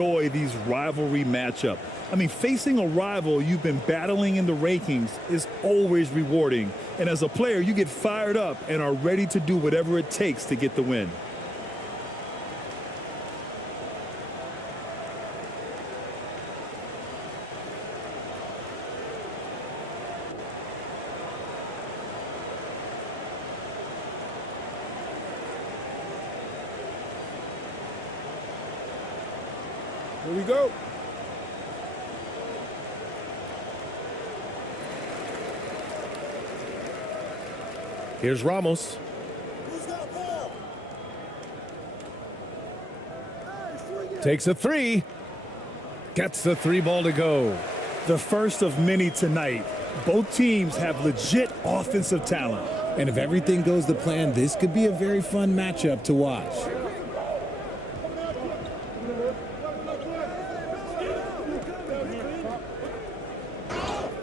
enjoy these rivalry matchups. I mean, facing a rival you've been battling in the rankings is always rewarding. And as a player, you get fired up and are ready to do whatever it takes to get the win. Here we go. Here's Ramos. Takes a three. Gets the three ball to go. The first of many tonight. Both teams have legit offensive talent. And if everything goes to plan, this could be a very fun matchup to watch.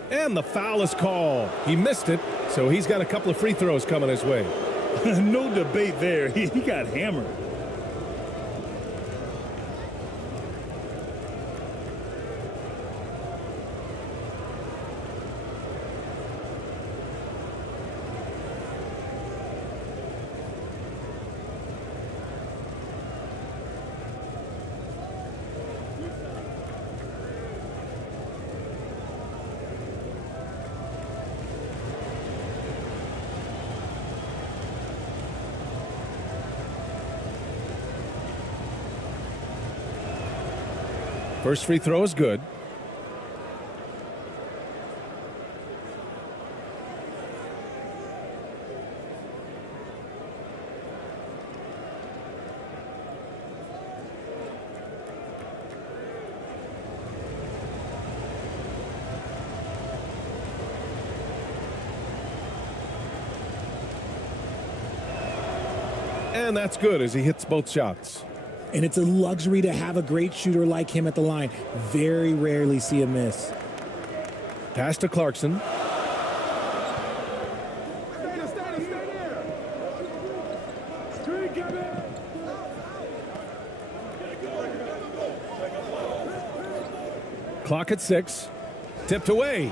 And the foul is called. He missed it, so he's got a couple of free throws coming his way. No debate there. He got hammered. First free throw is good. And that's good as he hits both shots. And it's a luxury to have a great shooter like him at the line. Very rarely see a miss. Pass to Clarkson. Clock at 6. Tipped away.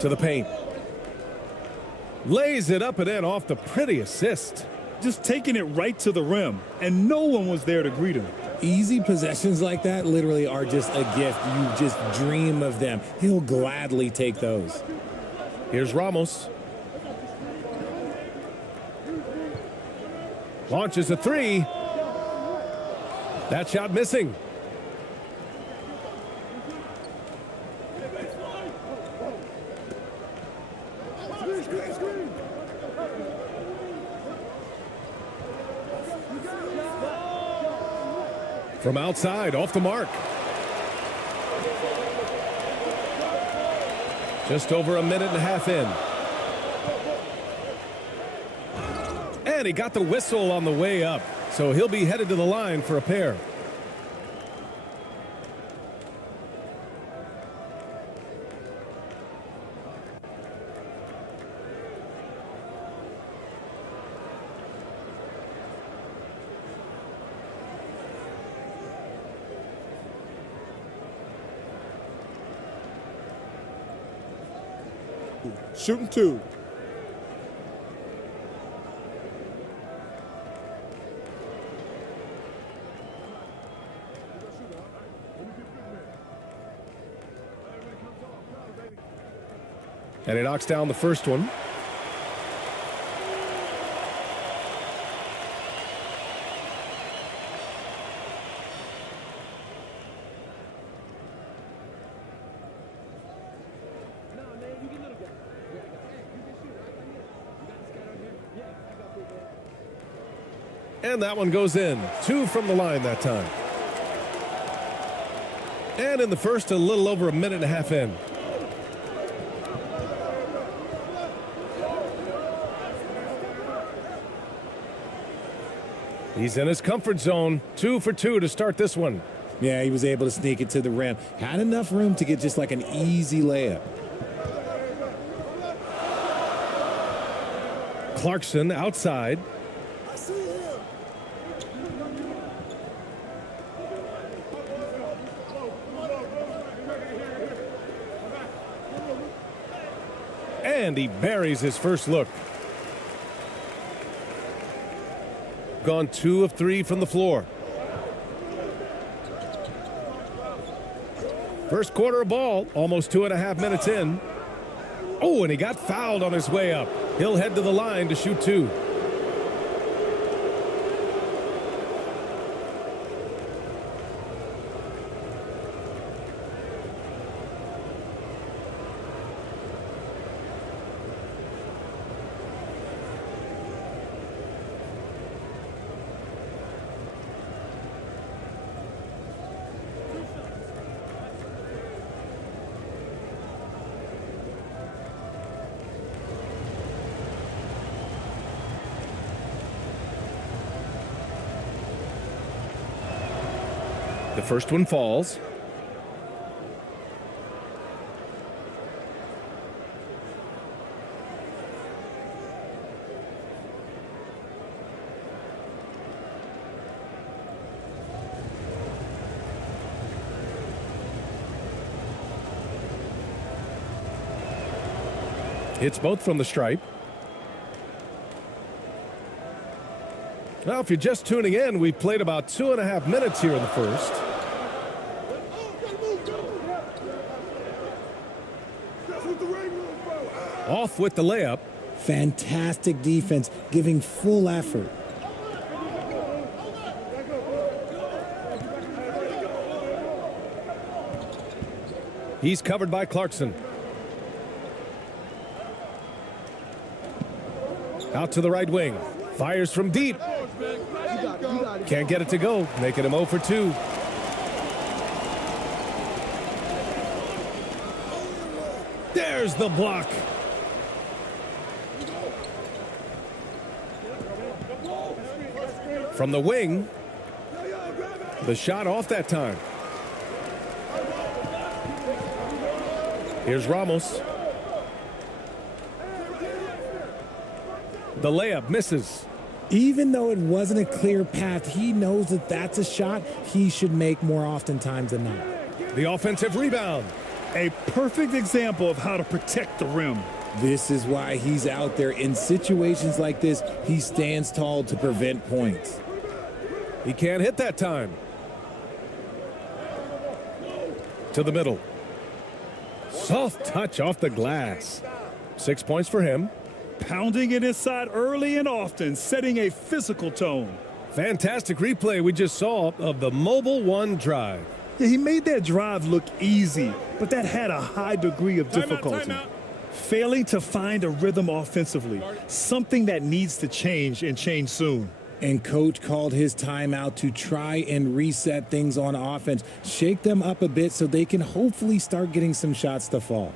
To the paint. Lays it up and in off the pretty assist. Just taking it right to the rim, and no one was there to greet him. Easy possessions like that literally are just a gift. You just dream of them. He'll gladly take those. Here's Ramos. Launches a three. That shot missing. From outside, off the mark. Just over a minute and a half in. And he got the whistle on the way up, so he'll be headed to the line for a pair. Shooting two. And he knocks down the first one. And that one goes in. 2 from the line that time. And in the first, a little over a minute and a half in. He's in his comfort zone. 2 for 2 to start this one. Yeah, he was able to sneak it to the rim. Had enough room to get just like an easy layup. Clarkson outside. And he buries his first look. Gone 2 of 3 from the floor. First quarter of ball, almost 2.5 minutes in. Oh, and he got fouled on his way up. He'll head to the line to shoot 2. The first one falls. Hits both from the stripe. Now, if you're just tuning in, we've played about 2.5 minutes here in the first. Off with the layup. Fantastic defense, giving full effort. He's covered by Clarkson. Out to the right wing. Fires from deep. Can't get it to go, making him 0 for 2. There's the block. From the wing. The shot off that time. Here's Ramos. The layup misses. Even though it wasn't a clear path, he knows that that's a shot he should make more oftentimes than not. The offensive rebound. A perfect example of how to protect the rim. This is why he's out there. In situations like this, he stands tall to prevent points. He can't hit that time. To the middle. Soft touch off the glass. 6 points for him. Pounding it inside early and often, setting a physical tone. Fantastic replay we just saw of the Mobile One drive. Yeah, he made that drive look easy, but that had a high degree of difficulty. Failing to find a rhythm offensively, something that needs to change and change soon. And coach called his timeout to try and reset things on offense, shake them up a bit so they can hopefully start getting some shots to fall.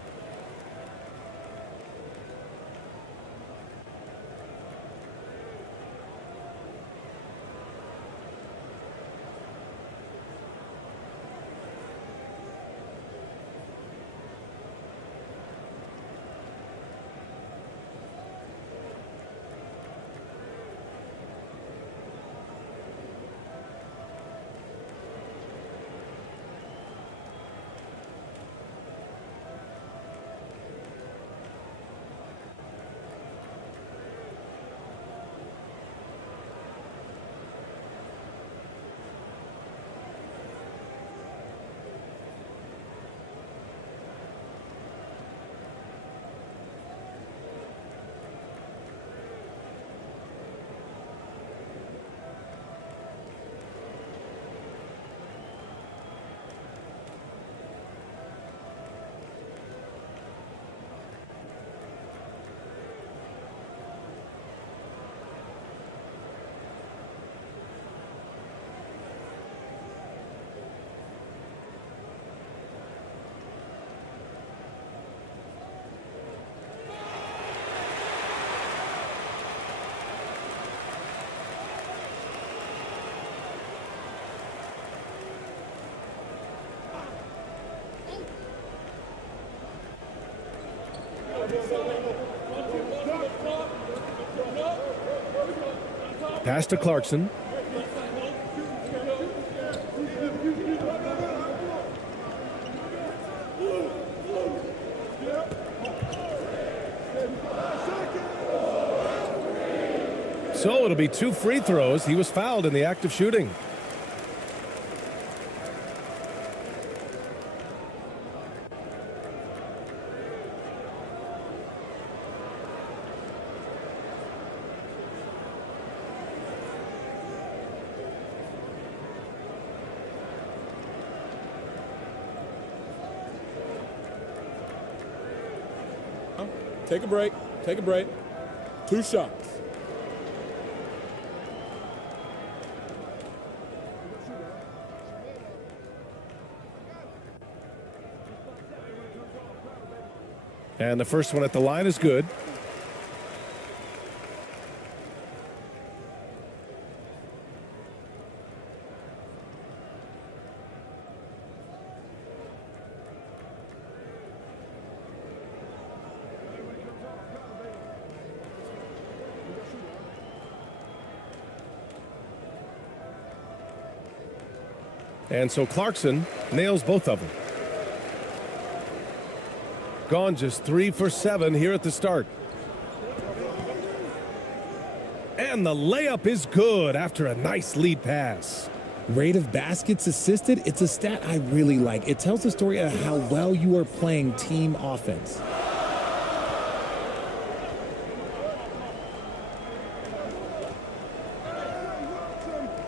Pass to Clarkson. So it'll be 2 free throws. He was fouled in the act of shooting. Take a break. Take a break. 2 shots. And the first one at the line is good. And so Clarkson nails both of them. Gone just 3 for 7 here at the start. And the layup is good after a nice lead pass. Rate of baskets assisted, it's a stat I really like. It tells the story of how well you are playing team offense.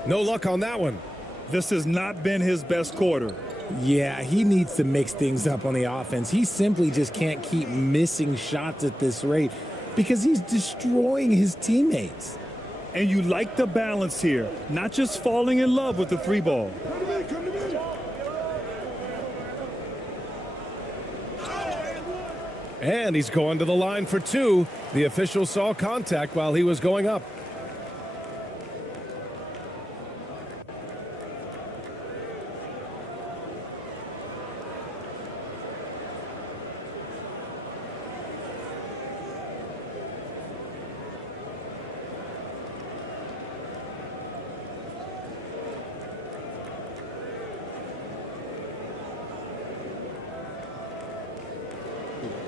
No luck on that one. This has not been his best quarter. Yeah, he needs to mix things up on the offense. He simply just can't keep missing shots at this rate because he's destroying his teammates. And you like the balance here, not just falling in love with the 3 ball. And he's going to the line for 2. The official saw contact while he was going up.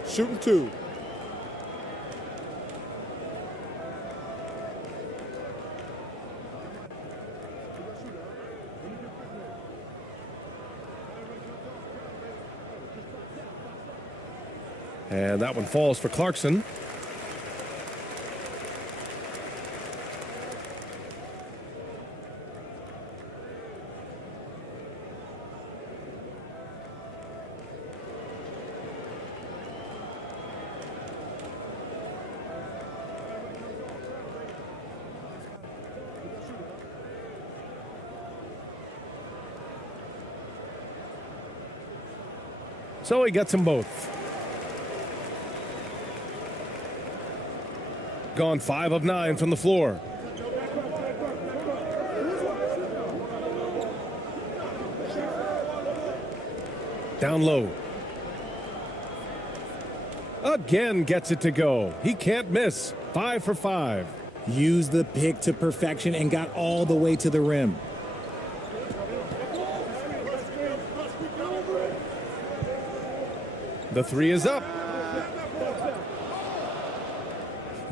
Shooting 2. And that one falls for Clarkson. So he gets them both. Gone 5 of 9 from the floor. Down low. Again gets it to go. He can't miss. 5 for 5. Used the pick to perfection and got all the way to the rim. The 3 is up.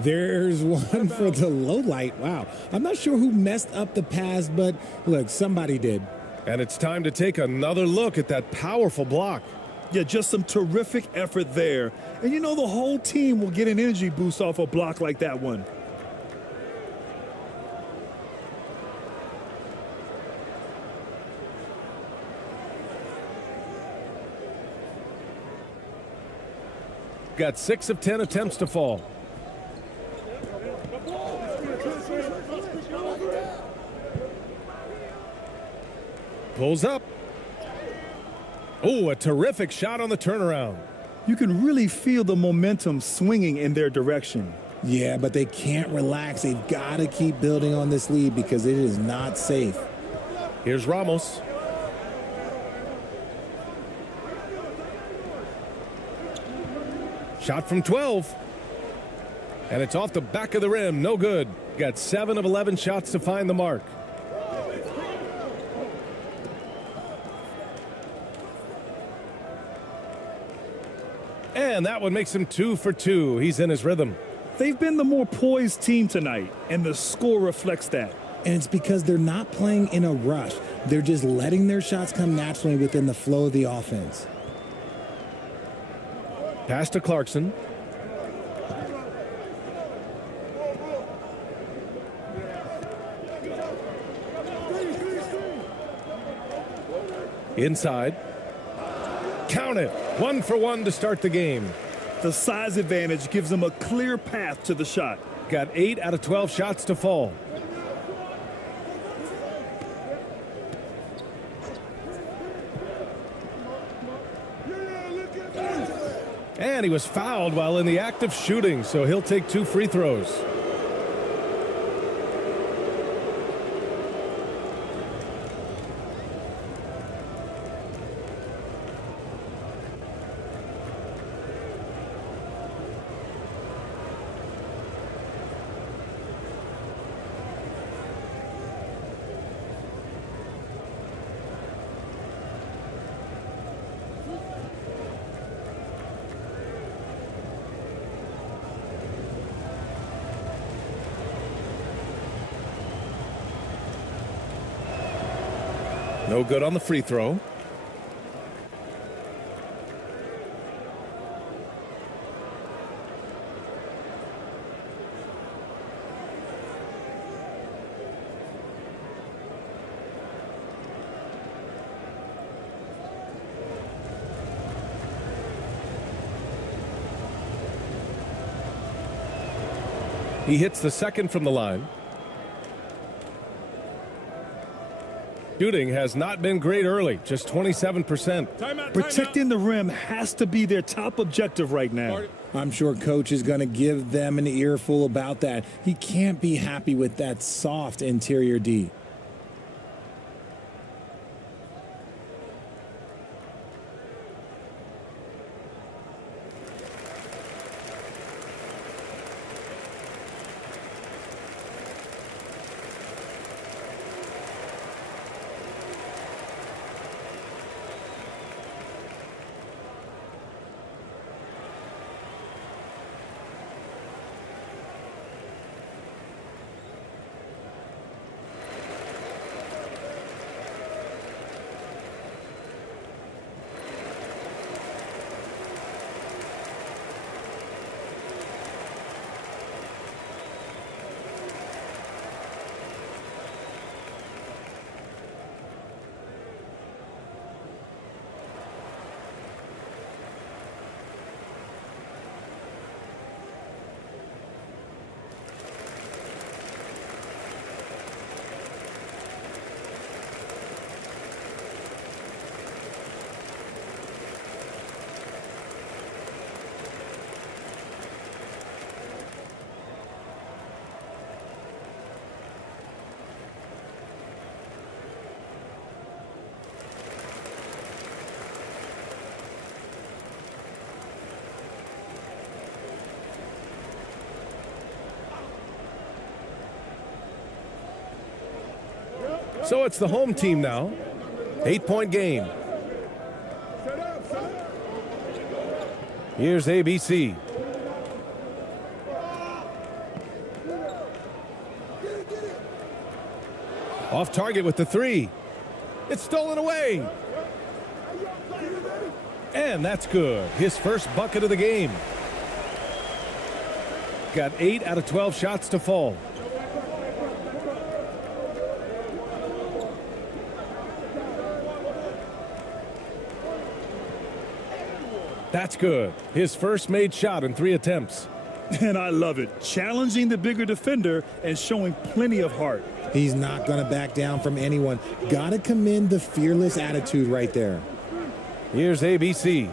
There's one for the low light. Wow. I'm not sure who messed up the pass, but look, somebody did. And it's time to take another look at that powerful block. Yeah, just some terrific effort there. And you know the whole team will get an energy boost off a block like that one. Got 6 of 10 attempts to fall. Pulls up. Oh, a terrific shot on the turnaround. You can really feel the momentum swinging in their direction. Yeah, but they can't relax. They've got to keep building on this lead because it is not safe. Here's Ramos. Shot from 12. And it's off the back of the rim. No good. Got 7 of 11 shots to find the mark. And that one makes him 2 for 2. He's in his rhythm. They've been the more poised team tonight, and the score reflects that. And it's because they're not playing in a rush. They're just letting their shots come naturally within the flow of the offense. Pass to Clarkson. Inside. Count it. 1 for 1 to start the game. The size advantage gives them a clear path to the shot. Got 8 out of 12 shots to fall. And he was fouled while in the act of shooting, so he'll take 2 free throws. No good on the free throw. He hits the second from the line. Shooting has not been great early, just 27%. Protecting the rim has to be their top objective right now. I'm sure coach is going to give them an earful about that. He can't be happy with that soft interior D. So it's the home team now. 8-point game. Here's ABC. Off target with the 3. It's stolen away. And that's good. His first bucket of the game. Got 8 out of 12 shots to fall. That's good. His first made shot in 3 attempts. And I love it. Challenging the bigger defender and showing plenty of heart. He's not going to back down from anyone. Got to commend the fearless attitude right there. Here's ABC.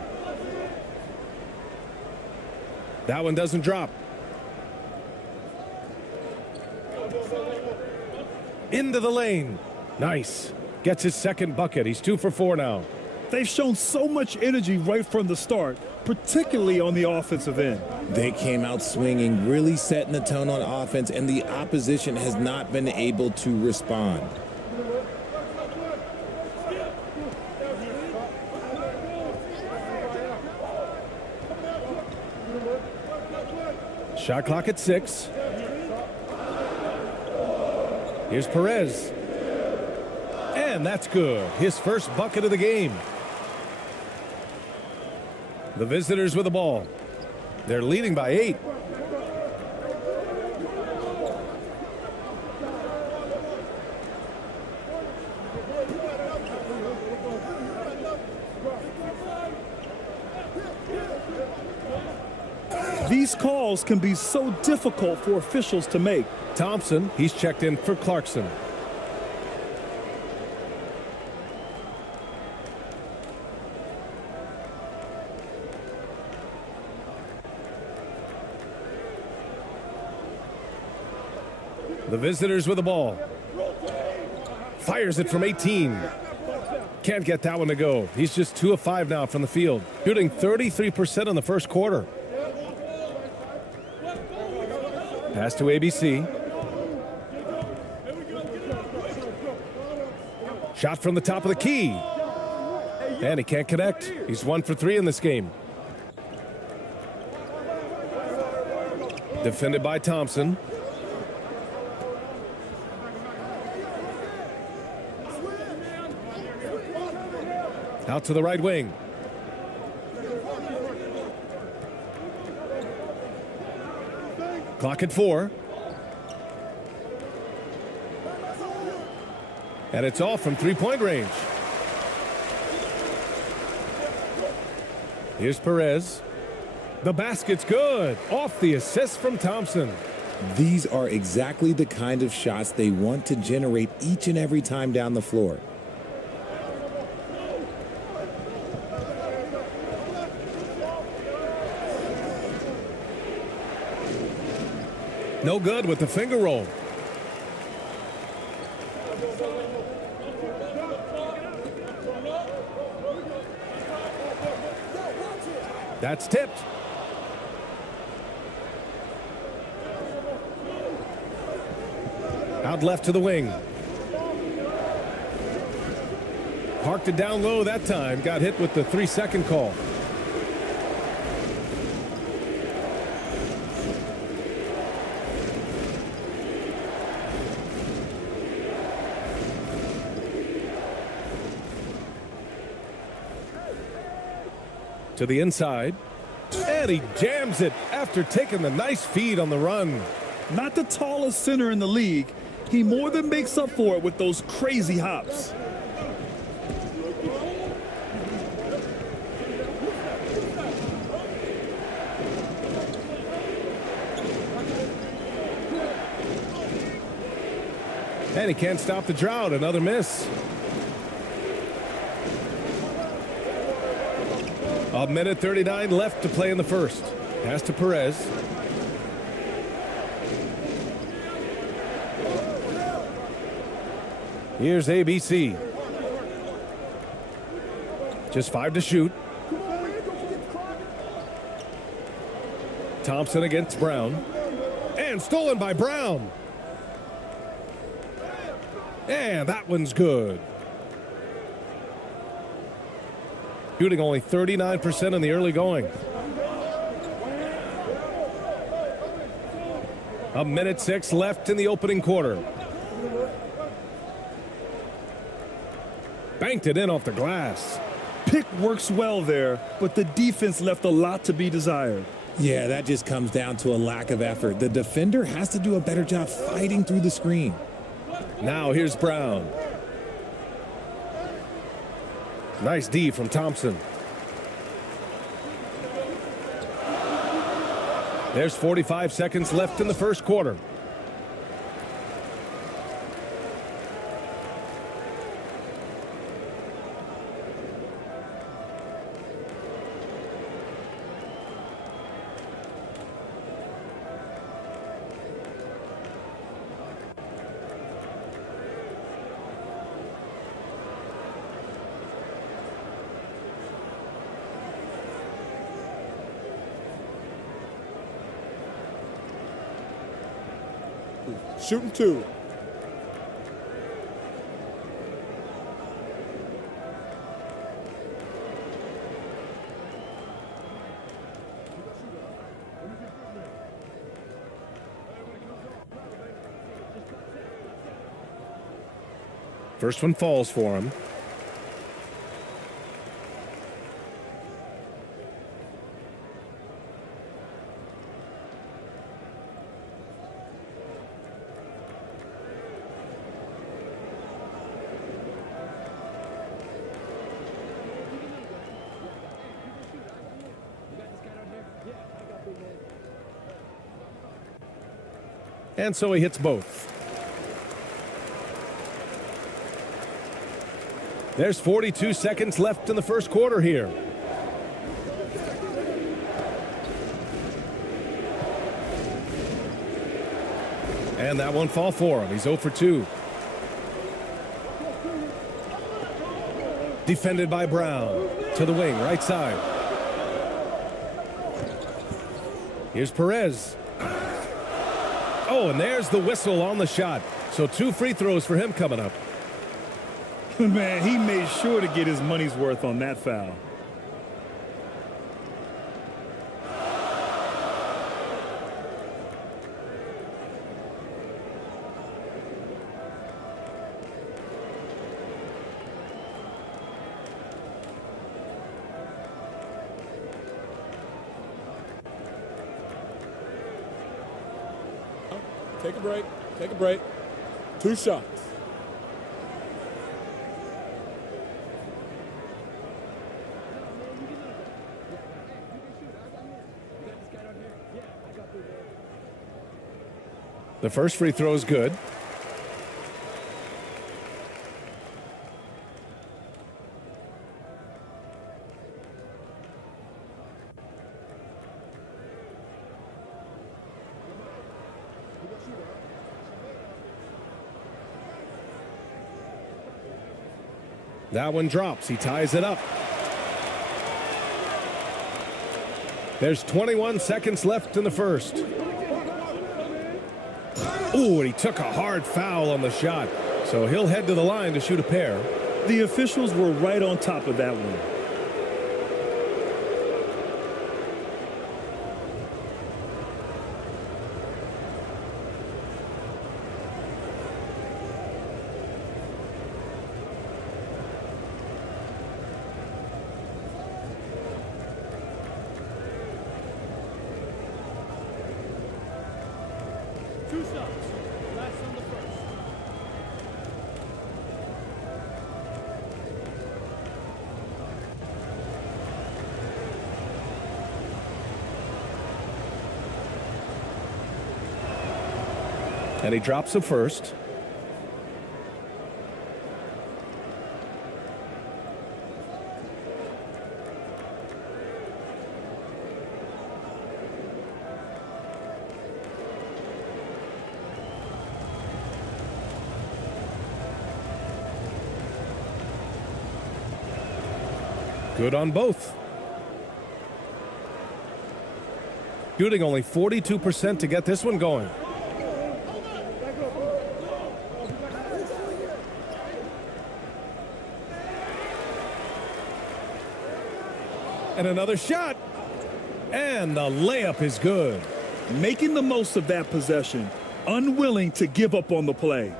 That one doesn't drop. Into the lane. Nice. Gets his second bucket. He's 2 for 4 now. They've shown so much energy right from the start, particularly on the offensive end. They came out swinging, really setting the tone on offense, and the opposition has not been able to respond. Shot clock at 6. Here's Perez. And that's good. His first bucket of the game. The visitors with the ball. They're leading by 8. These calls can be so difficult for officials to make. Thompson, he's checked in for Clarkson. The visitors with the ball. Fires it from 18. Can't get that one to go. He's just 2 of 5 now from the field. Shooting 33% in the first quarter. Pass to ABC. Shot from the top of the key. And he can't connect. He's 1 for 3 in this game. Defended by Thompson. Out to the right wing. Clock at 4. And it's off from three-point range. Here's Perez. The basket's good. Off the assist from Thompson. These are exactly the kind of shots they want to generate each and every time down the floor. No good with the finger roll. That's tipped. Out left to the wing. Parked it down low that time. Got hit with the 3-second call. To the inside. And he jams it after taking the nice feed on the run. Not the tallest center in the league. He more than makes up for it with those crazy hops. And he can't stop the drought. Another miss. A minute 39 left to play in the first. Pass to Perez. Here's ABC. Just 5 to shoot. Thompson against Brown. And stolen by Brown. And that one's good. Shooting only 39% in the early going. A minute 6 left in the opening quarter. Banked it in off the glass. Pick works well there, but the defense left a lot to be desired. Yeah, that just comes down to a lack of effort. The defender has to do a better job fighting through the screen. Now here's Brown. Nice D from Thompson. There's 45 seconds left in the first quarter. Shooting 2. First one falls for him. And so he hits both. There's 42 seconds left in the first quarter here. And that won't fall for him. He's 0 for 2. Defended by Brown. To the wing, right side. Here's Perez. Oh, and there's the whistle on the shot. So 2 free throws for him coming up. Man, he made sure to get his money's worth on that foul. Take a break. Take a break. 2 shots. The first free throw is good. That one drops. He ties it up. There's 21 seconds left in the first. Ooh, and he took a hard foul on the shot. So he'll head to the line to shoot a pair. The officials were right on top of that one. And he drops the first. Good on both. Shooting only 42% to get this one going. And another shot. And the layup is good. Making the most of that possession, unwilling to give up on the play.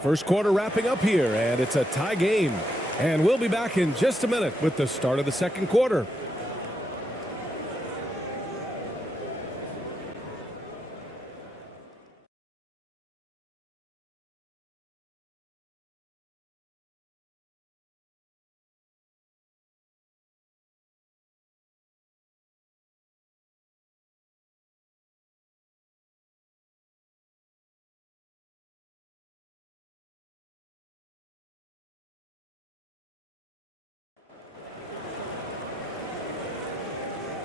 First quarter wrapping up here, and it's a tie game. And we'll be back in just a minute with the start of the second quarter.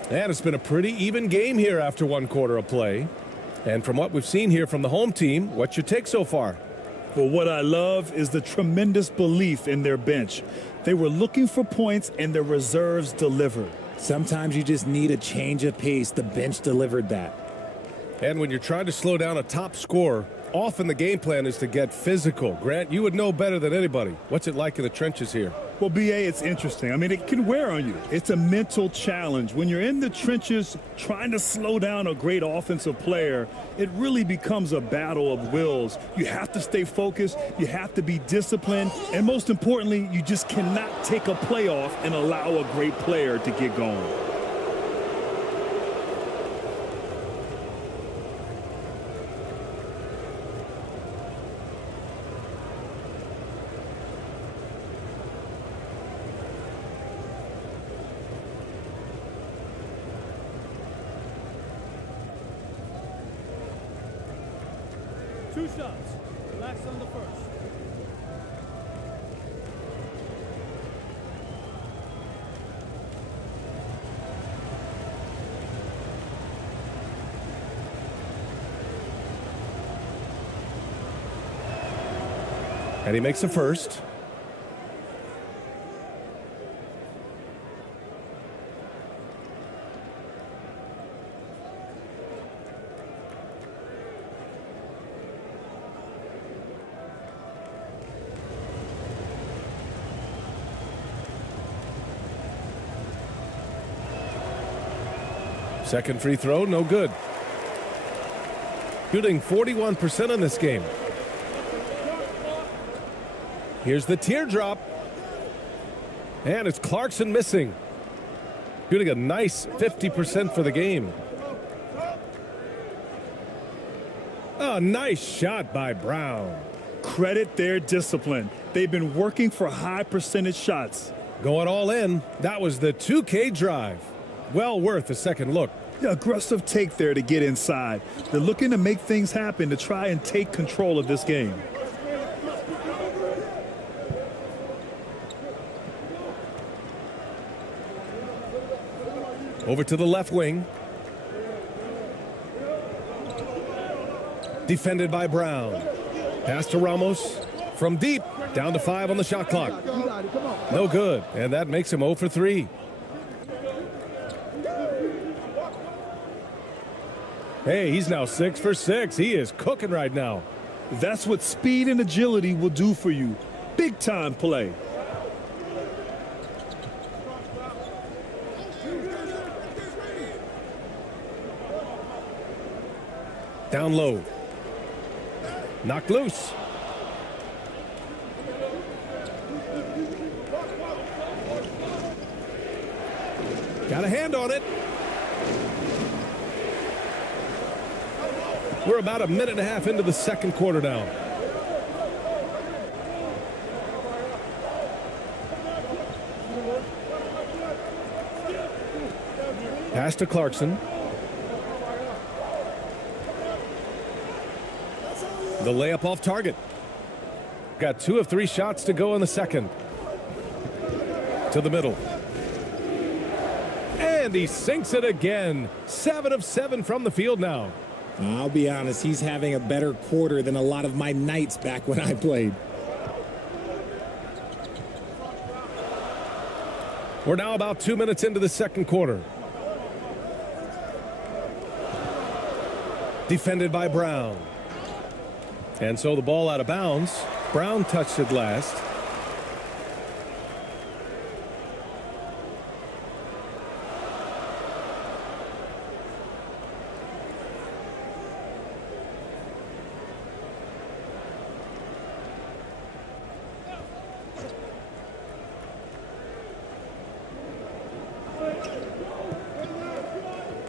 And it's been a pretty even game here after one quarter of play. And from what we've seen here from the home team, what's your take so far? Well, what I love is the tremendous belief in their bench. They were looking for points, and their reserves delivered. Sometimes you just need a change of pace. The bench delivered that. And when you're trying to slow down a top scorer, Often the game plan is to get physical. Grant, you would know better than anybody. What's it like in the trenches here? Well, BA, it's interesting. I mean, it can wear on you. It's a mental challenge. When you're in the trenches trying to slow down a great offensive player, it really becomes a battle of wills. You have to stay focused. You have to be disciplined. And most importantly, you just cannot take a play off and allow a great player to get going. Two shots. Relax on the first. And he makes the first. Second free throw, no good. Shooting 41% in this game. Here's the teardrop. And it's Clarkson missing. Shooting a nice 50% for the game. A nice shot by Brown. Credit their discipline. They've been working for high percentage shots. Going all in. That was the 2K drive. Well worth a second look. Yeah, aggressive take there to get inside. They're looking to make things happen to try and take control of this game. Over to the left wing. Defended by Brown. Pass to Ramos. From deep. Down to 5 on the shot clock. No good. And that makes him 0 for 3. Hey, he's now 6 for 6. He is cooking right now. That's what speed and agility will do for you. Big time play. Down low. Knocked loose. Got a hand on it. We're about a minute and a half into the second quarter now. Pass to Clarkson. The layup off target. Got 2 of 3 shots to go in the second. To the middle. And he sinks it again. 7 of 7 from the field now. I'll be honest, he's having a better quarter than a lot of my nights back when I played. We're now about 2 minutes into the second quarter. Defended by Brown. And so the ball out of bounds. Brown touched it last.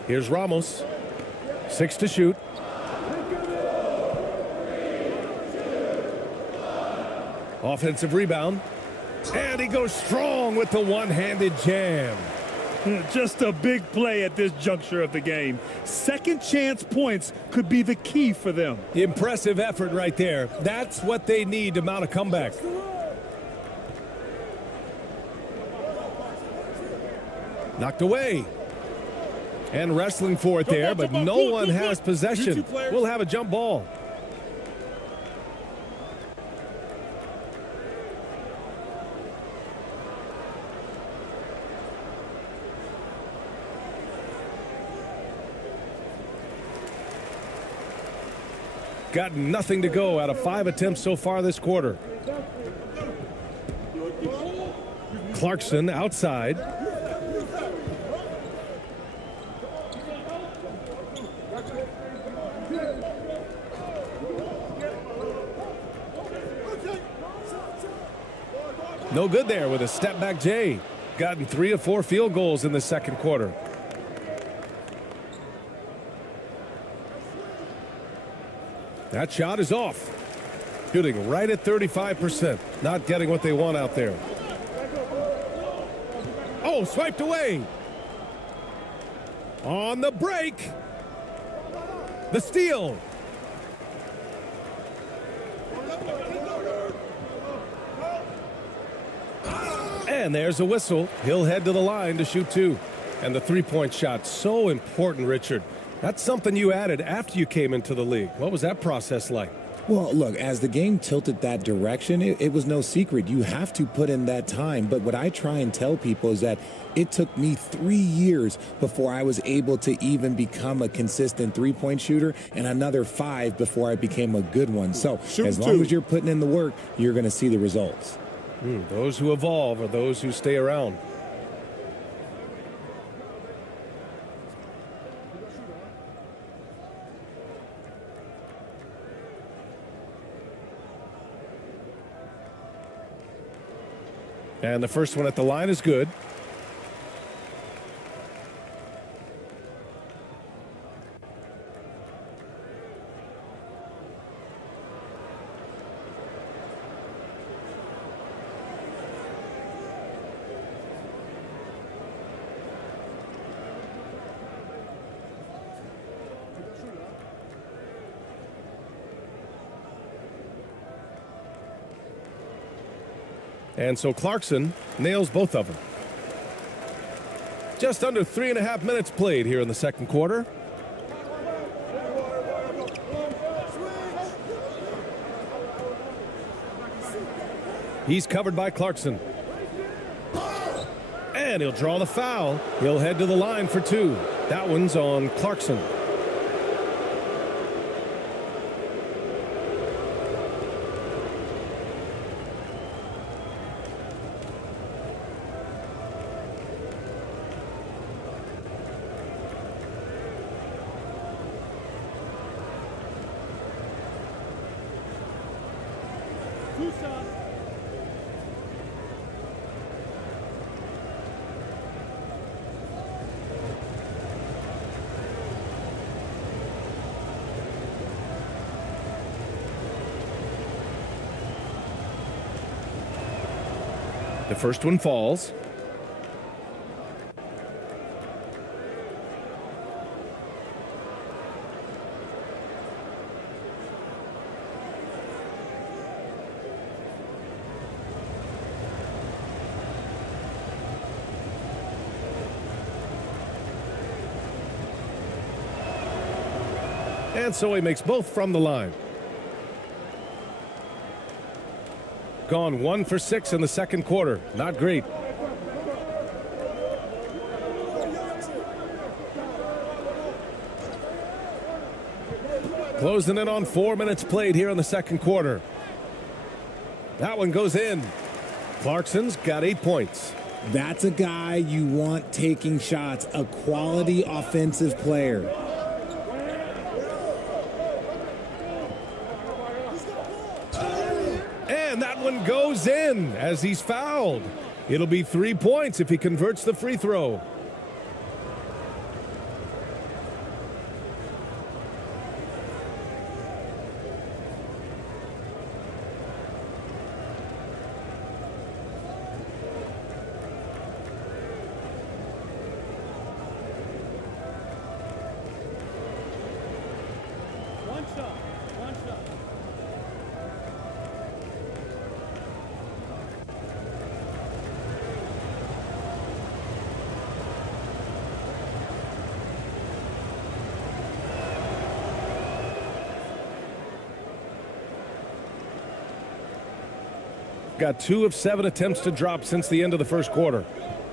Here's Ramos. 6 to shoot. Offensive rebound. And he goes strong with the one-handed jam. Just a big play at this juncture of the game. Second chance points could be the key for them. Impressive effort right there. That's what they need to mount a comeback. Knocked away. And wrestling for it there, but no one has possession. We'll have a jump ball. got nothing to go out of 5 attempts so far this quarter. Clarkson outside. No good there with a step back Jay. Gotten 3 of 4 field goals in the second quarter. That shot is off. Shooting right at 35%. Not getting what they want out there. Oh, swiped away. On the break. The steal. And there's a whistle. He'll head to the line to shoot 2. And the three-point shot, so important, Richard. That's something you added after you came into the league. What was that process like? Well, look, as the game tilted that direction, it was no secret. You have to put in that time. But what I try and tell people is that it took me 3 years before I was able to even become a consistent three-point shooter, and another 5 before I became a good one. So as long as you're putting in the work, you're going to see the results. Those who evolve are those who stay around. And the first one at the line is good. And so Clarkson nails both of them. Just under 3.5 minutes played here in the second quarter. He's covered by Clarkson. And he'll draw the foul. He'll head to the line for 2. That one's on Clarkson. The first one falls. And so he makes both from the line. Gone 1 for 6 in the second quarter. Not great. Closing in on 4 minutes played here in the second quarter. That one goes in. Clarkson's got 8 points. That's a guy you want taking shots, a quality offensive player. And that one goes in as he's fouled. It'll be 3 points if he converts the free throw. One shot. Got 2 of 7 attempts to drop since the end of the first quarter.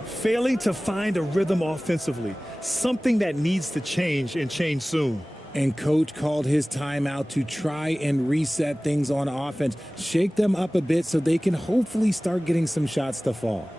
Failing to find a rhythm offensively, something that needs to change and change soon. And coach called his timeout to try and reset things on offense, shake them up a bit so they can hopefully start getting some shots to fall.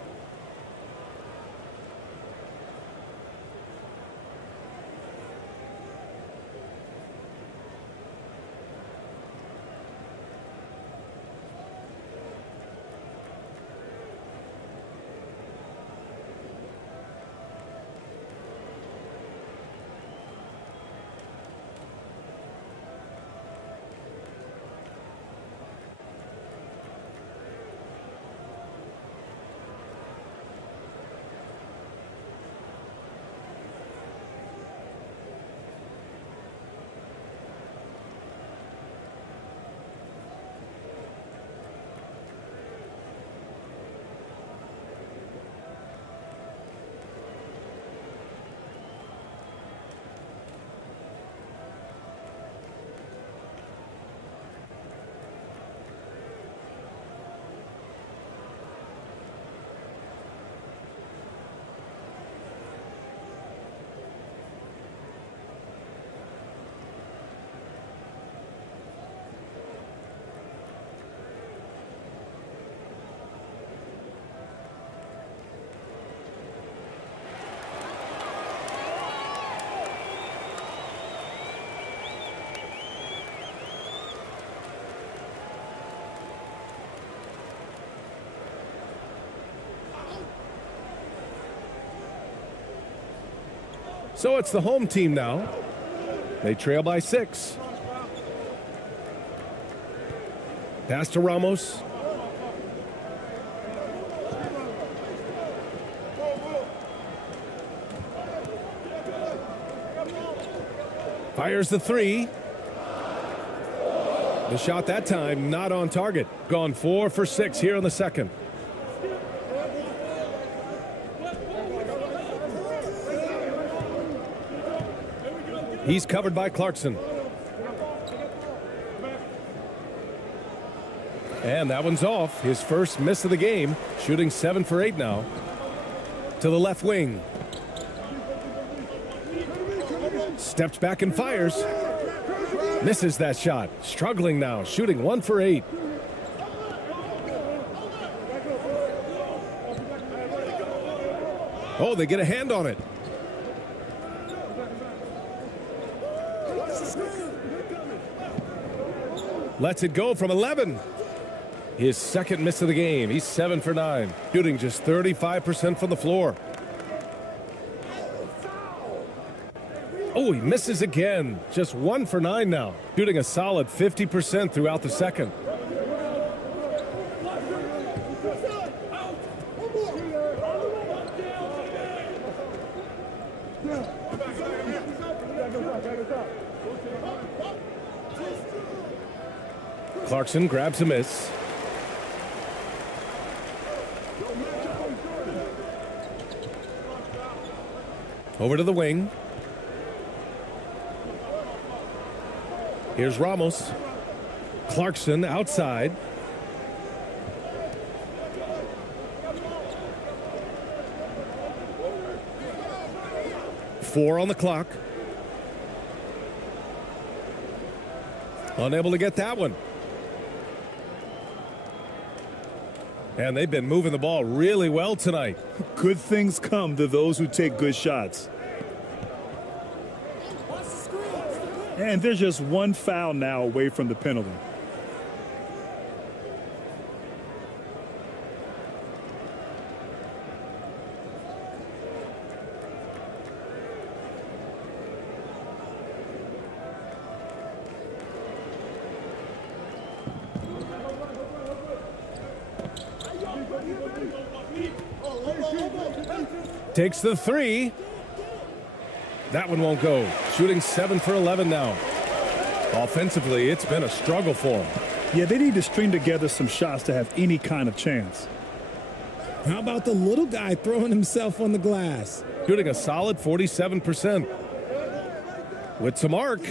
So it's the home team now. They trail by 6. Pass to Ramos. Fires the 3. The shot that time not on target. Gone 4 for 6 here in the second. He's covered by Clarkson. And that one's off. His first miss of the game. Shooting 7 for 8 now. To the left wing. Steps back and fires. Misses that shot. Struggling now. Shooting 1 for 8. Oh, they get a hand on it. Lets it go from 11. His second miss of the game. He's 7 for 9. Shooting just 35% from the floor. Oh, he misses again. Just 1 for 9 now. Shooting a solid 50% throughout the second. Clarkson grabs a miss. Over to the wing. Here's Ramos. Clarkson outside. Four on the clock. Unable to get that one. And they've been moving the ball really well tonight. Good things come to those who take good shots. And there's just one foul now away from the penalty. Takes the 3. That one won't go. Shooting 7 for 11 now. Offensively, it's been a struggle for him. Yeah, they need to string together some shots to have any kind of chance. How about the little guy throwing himself on the glass? Shooting a solid 47%. With some arc.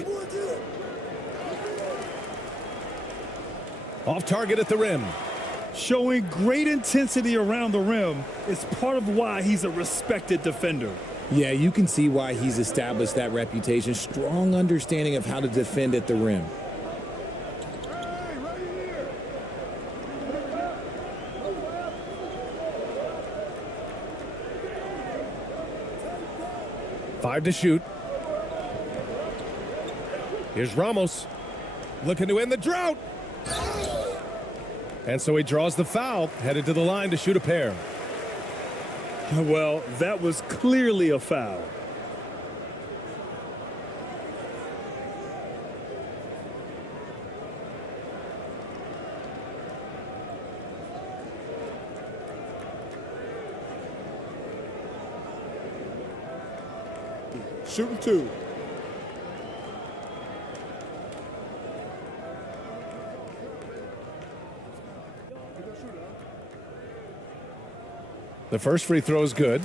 Off target at the rim. Showing great intensity around the rim is part of why he's a respected defender. Yeah, you can see why he's established that reputation. Strong understanding of how to defend at the rim. Five to shoot. Here's Ramos. Looking to end the drought. And so he draws the foul, headed to the line to shoot a pair. Well, that was clearly a foul. Shooting 2. The first free throw is good.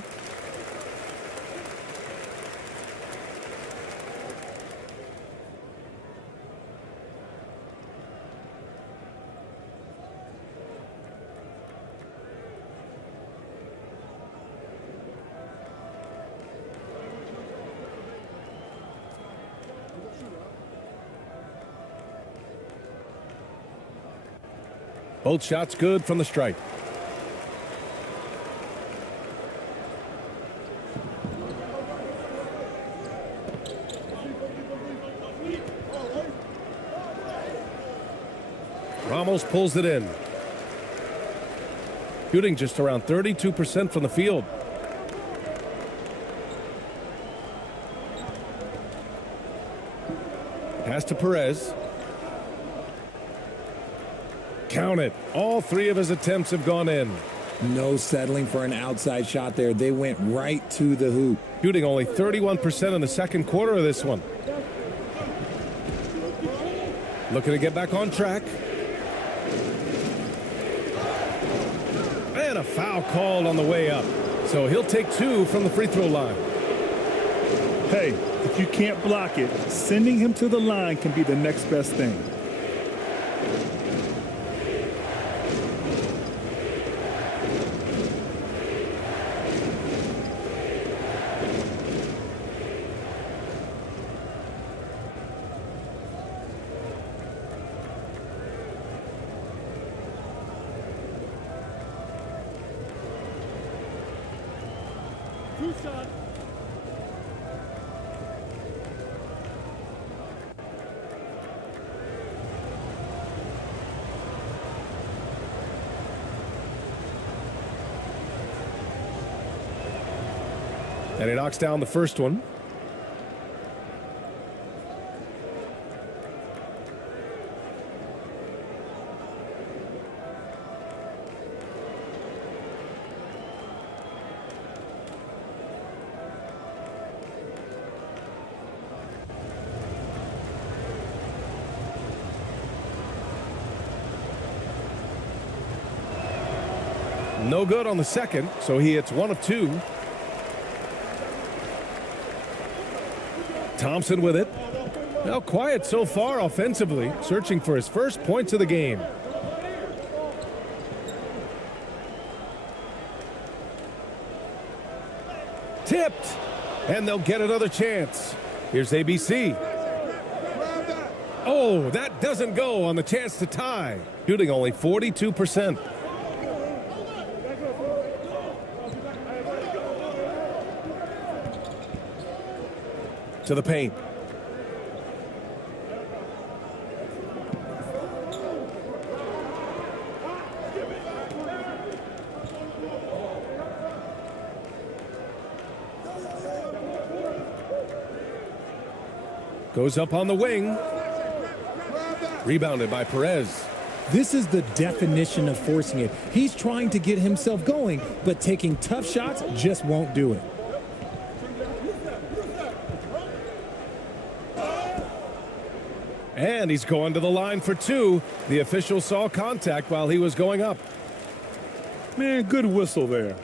Both shots good from the stripe. Ramos pulls it in. Shooting just around 32% from the field. Pass to Perez. Count it. All 3 of his attempts have gone in. No settling for an outside shot there. They went right to the hoop. Shooting only 31% in the second quarter of this one. Looking to get back on track. And a foul called on the way up. So he'll take 2 from the free throw line. Hey, if you can't block it, sending him to the line can be the next best thing. Two shot. And he knocks down the first one. No good on the second, so he hits 1 of 2. Thompson with it. Now quiet so far offensively, searching for his first points of the game. Tipped, and they'll get another chance. Here's ABC. Oh, that doesn't go on the chance to tie. Shooting only 42%. To the paint. Goes up on the wing. Rebounded by Perez. This is the definition of forcing it. He's trying to get himself going, but taking tough shots just won't do it. And he's going to the line for 2. The official saw contact while he was going up. Man, good whistle there.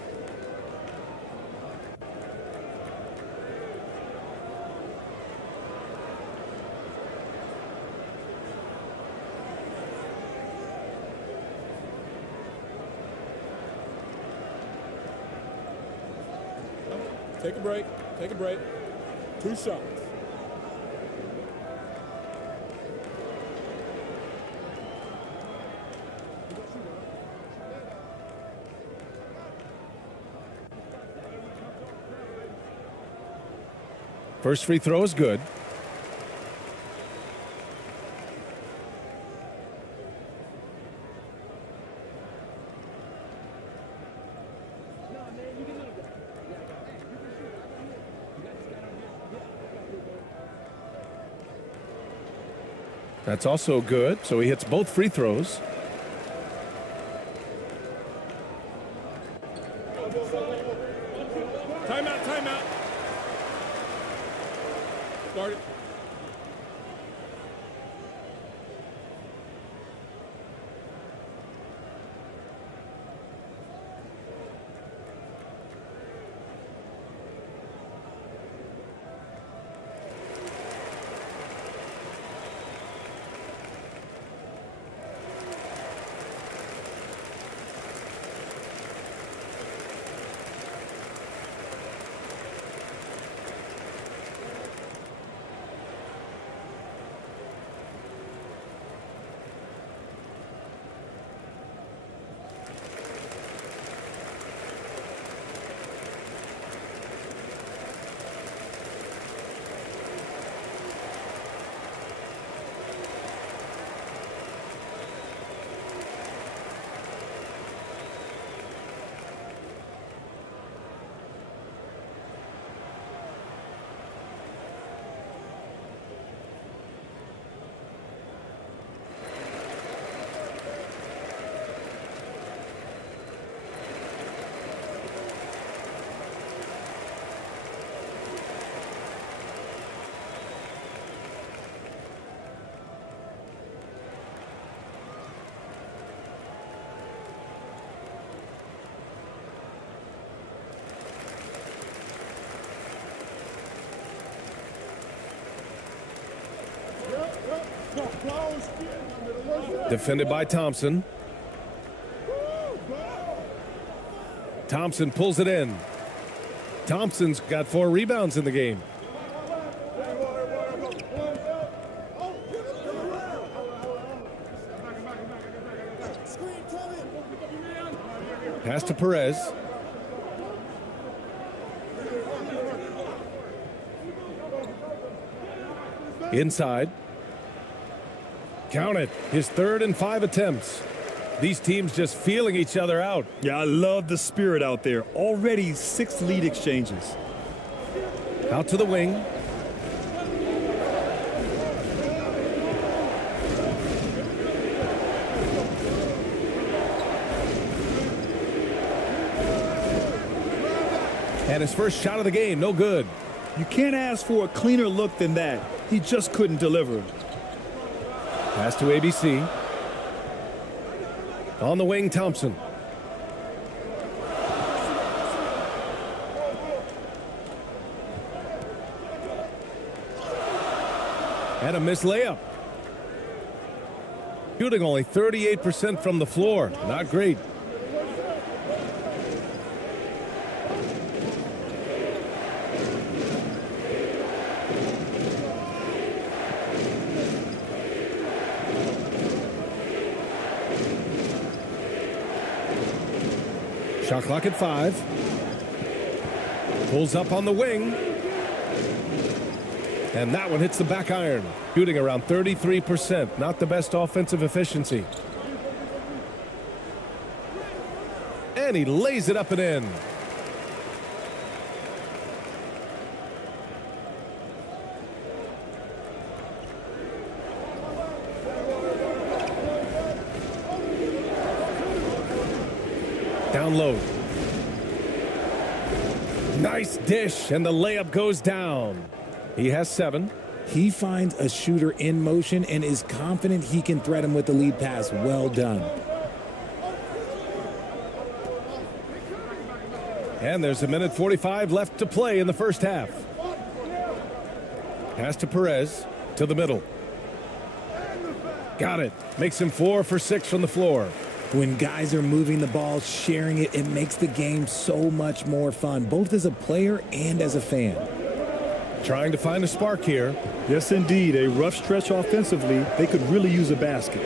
Take a break. Take a break. 2 shots. First free throw is good. That's also good, so he hits both free throws. Timeout, timeout. Start it. Defended by Thompson. Thompson pulls it in. Thompson's got 4 rebounds in the game. Pass to Perez. Inside. Count it. His 3rd and 5 attempts. These teams just feeling each other out. Yeah, I love the spirit out there. Already 6 lead exchanges. Out to the wing. And his first shot of the game, no good. You can't ask for a cleaner look than that. He just couldn't deliver. Pass to ABC. On the wing, Thompson. And a missed layup. Shooting only 38% from the floor. Not great. Shot clock at 5. Pulls up on the wing. And that one hits the back iron. Shooting around 33%. Not the best offensive efficiency. And he lays it up and in. Down low. Nice dish, and the layup goes down. He has 7. He finds a shooter in motion and is confident he can thread him with the lead pass. Well done. And there's 1:45 left to play in the first half. Pass to Perez, to the middle. Got it. Makes him 4 for 6 from the floor. When guys are moving the ball, sharing it, it makes the game so much more fun, both as a player and as a fan. Trying to find a spark here. Yes, indeed. A rough stretch offensively. They could really use a basket.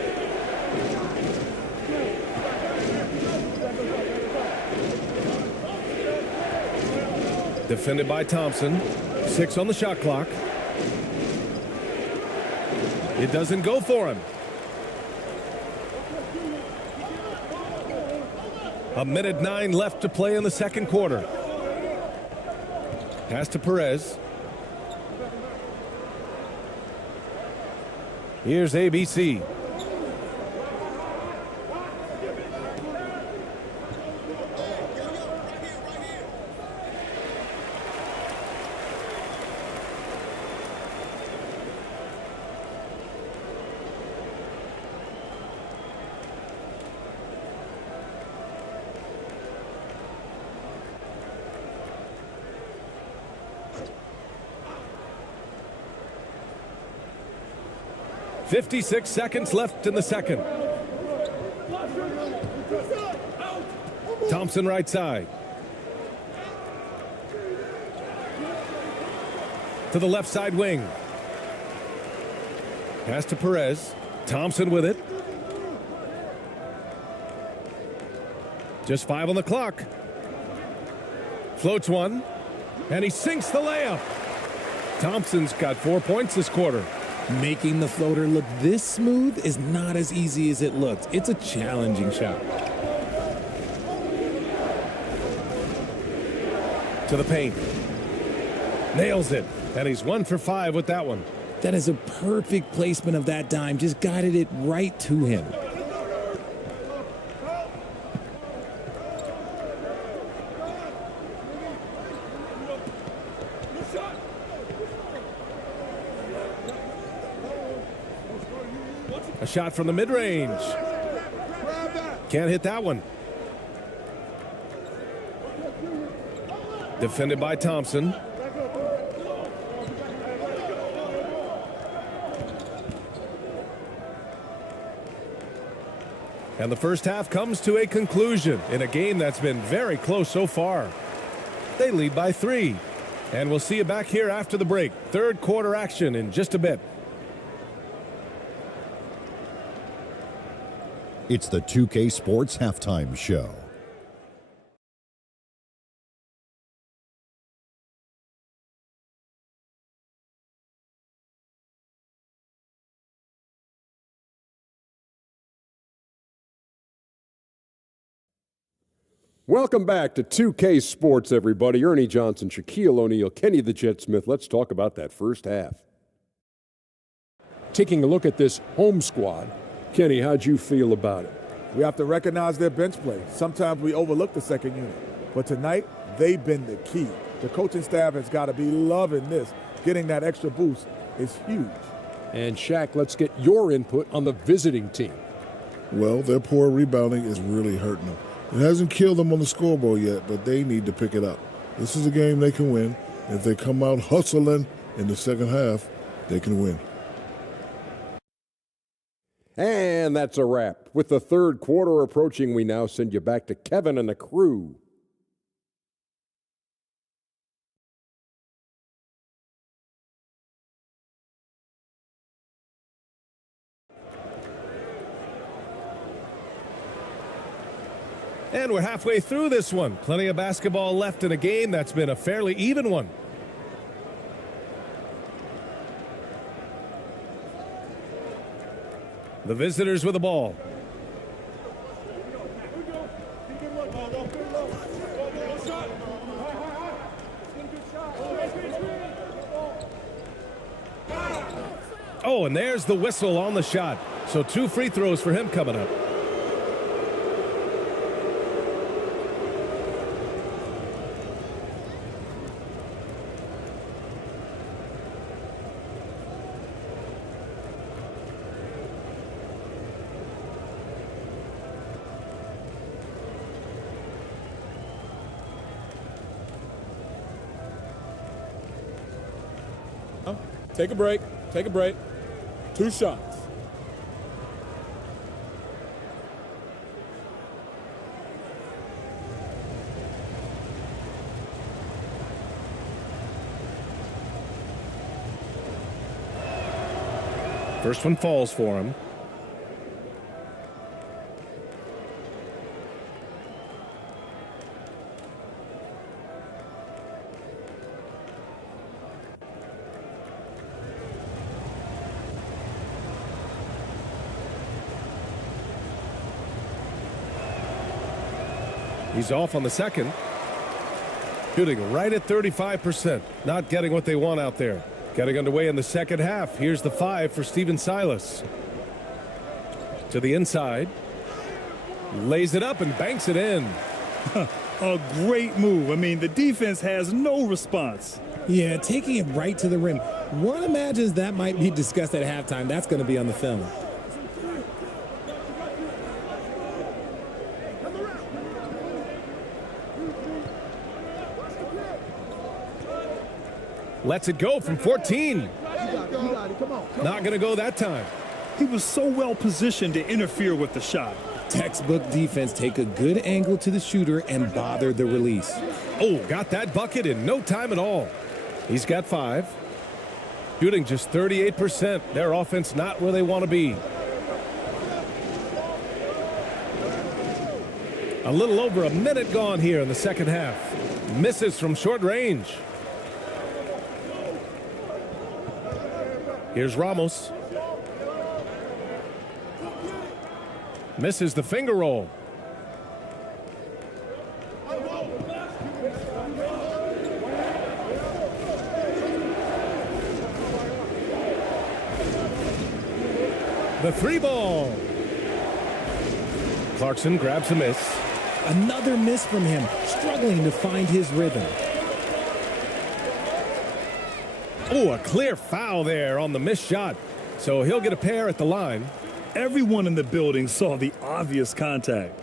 Defended by Thompson. 6 on the shot clock. It doesn't go for him. A minute 9 left to play in the second quarter. Pass to Perez. Here's ABC. .56 seconds left in the second. Thompson right side. To the left side wing. Pass to Perez. Thompson with it. Just 5 on the clock. Floats one. And he sinks the layup. Thompson's got 4 points this quarter. Making the floater look this smooth is not as easy as it looks. It's a challenging shot. To the paint. Nails it. And he's 1 for 5 with that one. That is a perfect placement of that dime. Just guided it right to him. A shot from the mid-range. Can't hit that one. Defended by Thompson. And the first half comes to a conclusion in a game that's been very close so far. They lead by 3. And we'll see you back here after the break. Third quarter action in just a bit. It's the 2K Sports Halftime Show. Welcome back to 2K Sports, everybody. Ernie Johnson, Shaquille O'Neal, Kenny the Jet Smith. Let's talk about that first half. Taking a look at this home squad, Kenny, how'd you feel about it? We have to recognize their bench play. Sometimes we overlook the second unit. But tonight, they've been the key. The coaching staff has got to be loving this. Getting that extra boost is huge. And Shaq, let's get your input on the visiting team. Well, their poor rebounding is really hurting them. It hasn't killed them on the scoreboard yet, but they need to pick it up. This is a game they can win. If they come out hustling in the second half, they can win. And that's a wrap. With the third quarter approaching, we now send you back to Kevin and the crew. And we're halfway through this one. Plenty of basketball left in a game that's been a fairly even one. The visitors with the ball. Oh, and there's the whistle on the shot. So 2 free throws for him coming up. Take a break. Take a break. 2 shots. First one falls for him. He's off on the second. Shooting right at 35%. Not getting what they want out there. Getting underway in the second half. Here's the 5 for Steven Silas. To the inside. Lays it up and banks it in. A great move. I mean, the defense has no response. Yeah, taking it right to the rim. One imagines that might be discussed at halftime. That's going to be on the film. Lets it go from 14. Not going to go that time. He was so well positioned to interfere with the shot. Textbook defense. Take a good angle to the shooter and bother the release. Oh, got that bucket in no time at all. He's got 5. Shooting just 38%. Their offense not where they want to be. A little over a minute gone here in the second half. Misses from short range. Here's Ramos. Misses the finger roll. The 3 ball. Clarkson grabs a miss. Another miss from him, struggling to find his rhythm. Oh, a clear foul there on the missed shot. So he'll get a pair at the line. Everyone in the building saw the obvious contact.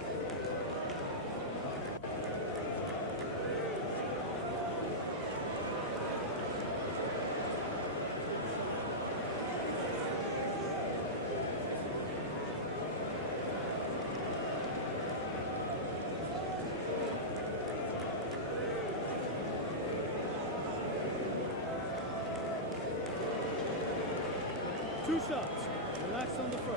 Two shots. Relax on the first.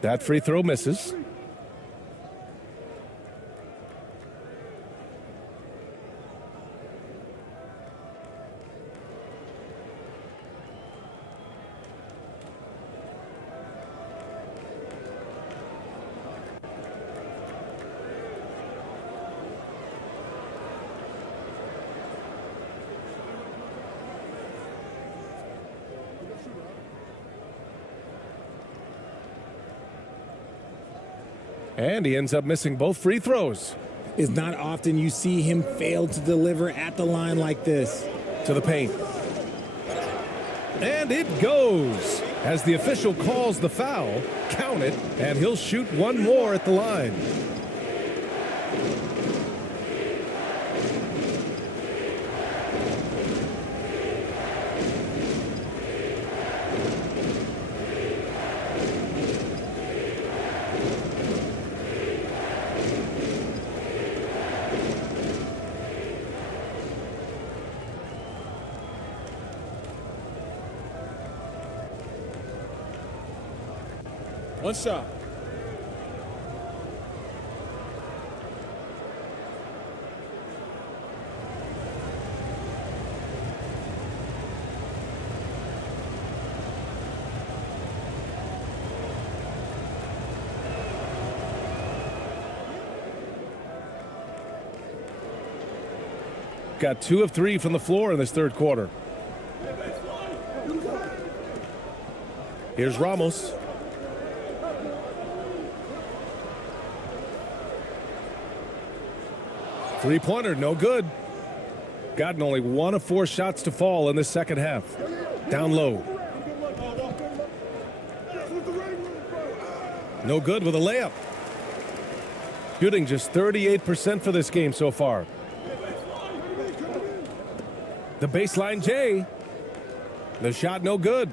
That free throw misses. And he ends up missing both free throws. It's not often you see him fail to deliver at the line like this. To the paint. And it goes. As the official calls the foul, count it, and he'll shoot one more at the line. One shot. Got 2 of 3 from the floor in this third quarter. Here's Ramos. Three-pointer, no good. Gotten only 1 of 4 shots to fall in the second half. Down low. No good with a layup. Shooting just 38% for this game so far. The baseline J. The shot no good.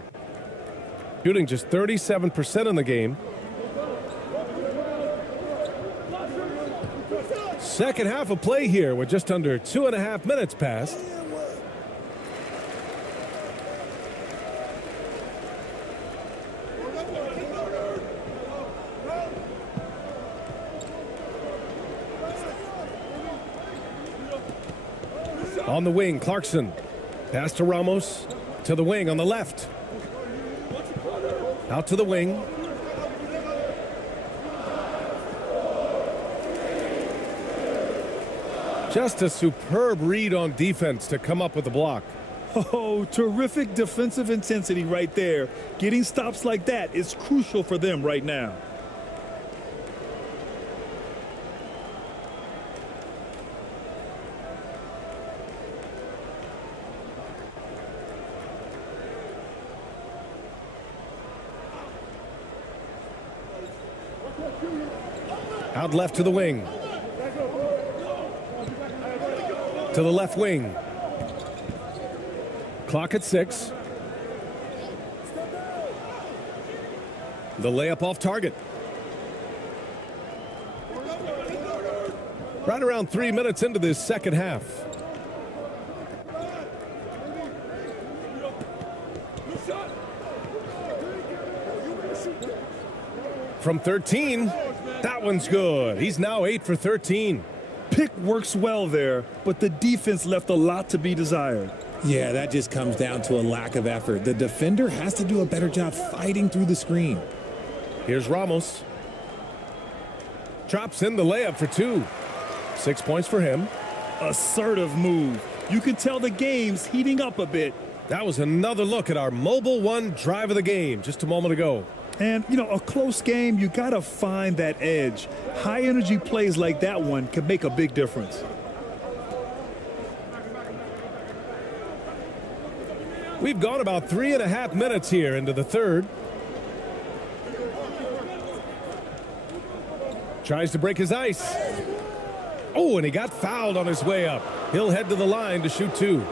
shooting just 37% in the game. Second half of play here with just under 2.5 minutes passed. On the wing, Clarkson. Pass to Ramos. To the wing on the left. Out to the wing. Just a superb read on defense to come up with the block. Oh, terrific defensive intensity right there. Getting stops like that is crucial for them right now. Out left to the wing. To the left wing. Clock at 6. The layup off target. Right around 3 minutes into this second half. From 13, that one's good. He's now 8 for 13. Pick works well there, but the defense left a lot to be desired. Yeah, that just comes down to a lack of effort. The defender has to do a better job fighting through the screen. Here's Ramos. Drops in the layup for 2. 6 points for him. Assertive move. You can tell the game's heating up a bit. That was another look at our Mobile One drive of the game just a moment ago. And, you know, a close game, you got to find that edge. High-energy plays like that one can make a big difference. We've gone about 3.5 minutes here into the third. Tries to break his ice. Oh, and he got fouled on his way up. He'll head to the line to shoot 2.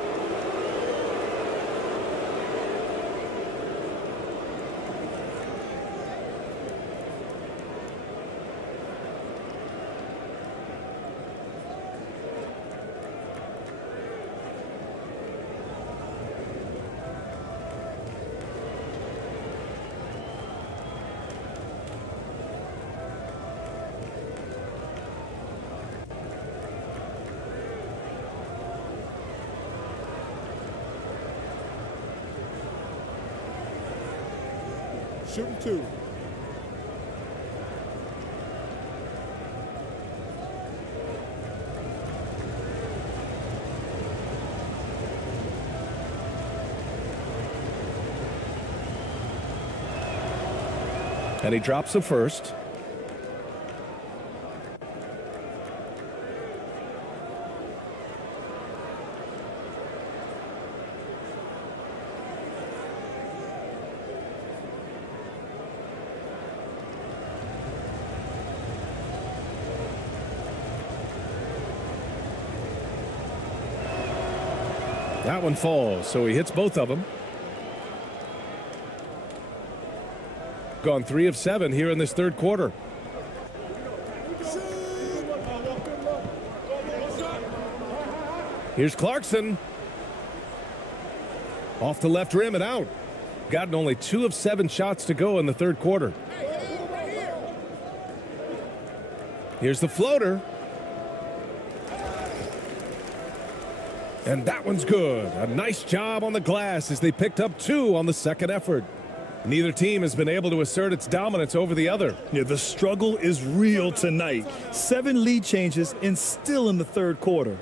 Shooting 2. And he drops the first. That one falls, so he hits both of them. Gone 3 of 7 here in this third quarter. Here's Clarkson. Off the left rim and out. Gotten only 2 of 7 shots to go in the third quarter. Here's the floater. And that one's good. A nice job on the glass as they picked up 2 on the second effort. Neither team has been able to assert its dominance over the other. Yeah, the struggle is real tonight. 7 lead changes and still in the third quarter.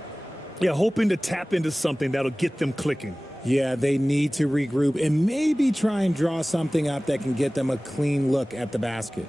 Yeah, hoping to tap into something that'll get them clicking. Yeah, they need to regroup and maybe try and draw something up that can get them a clean look at the basket.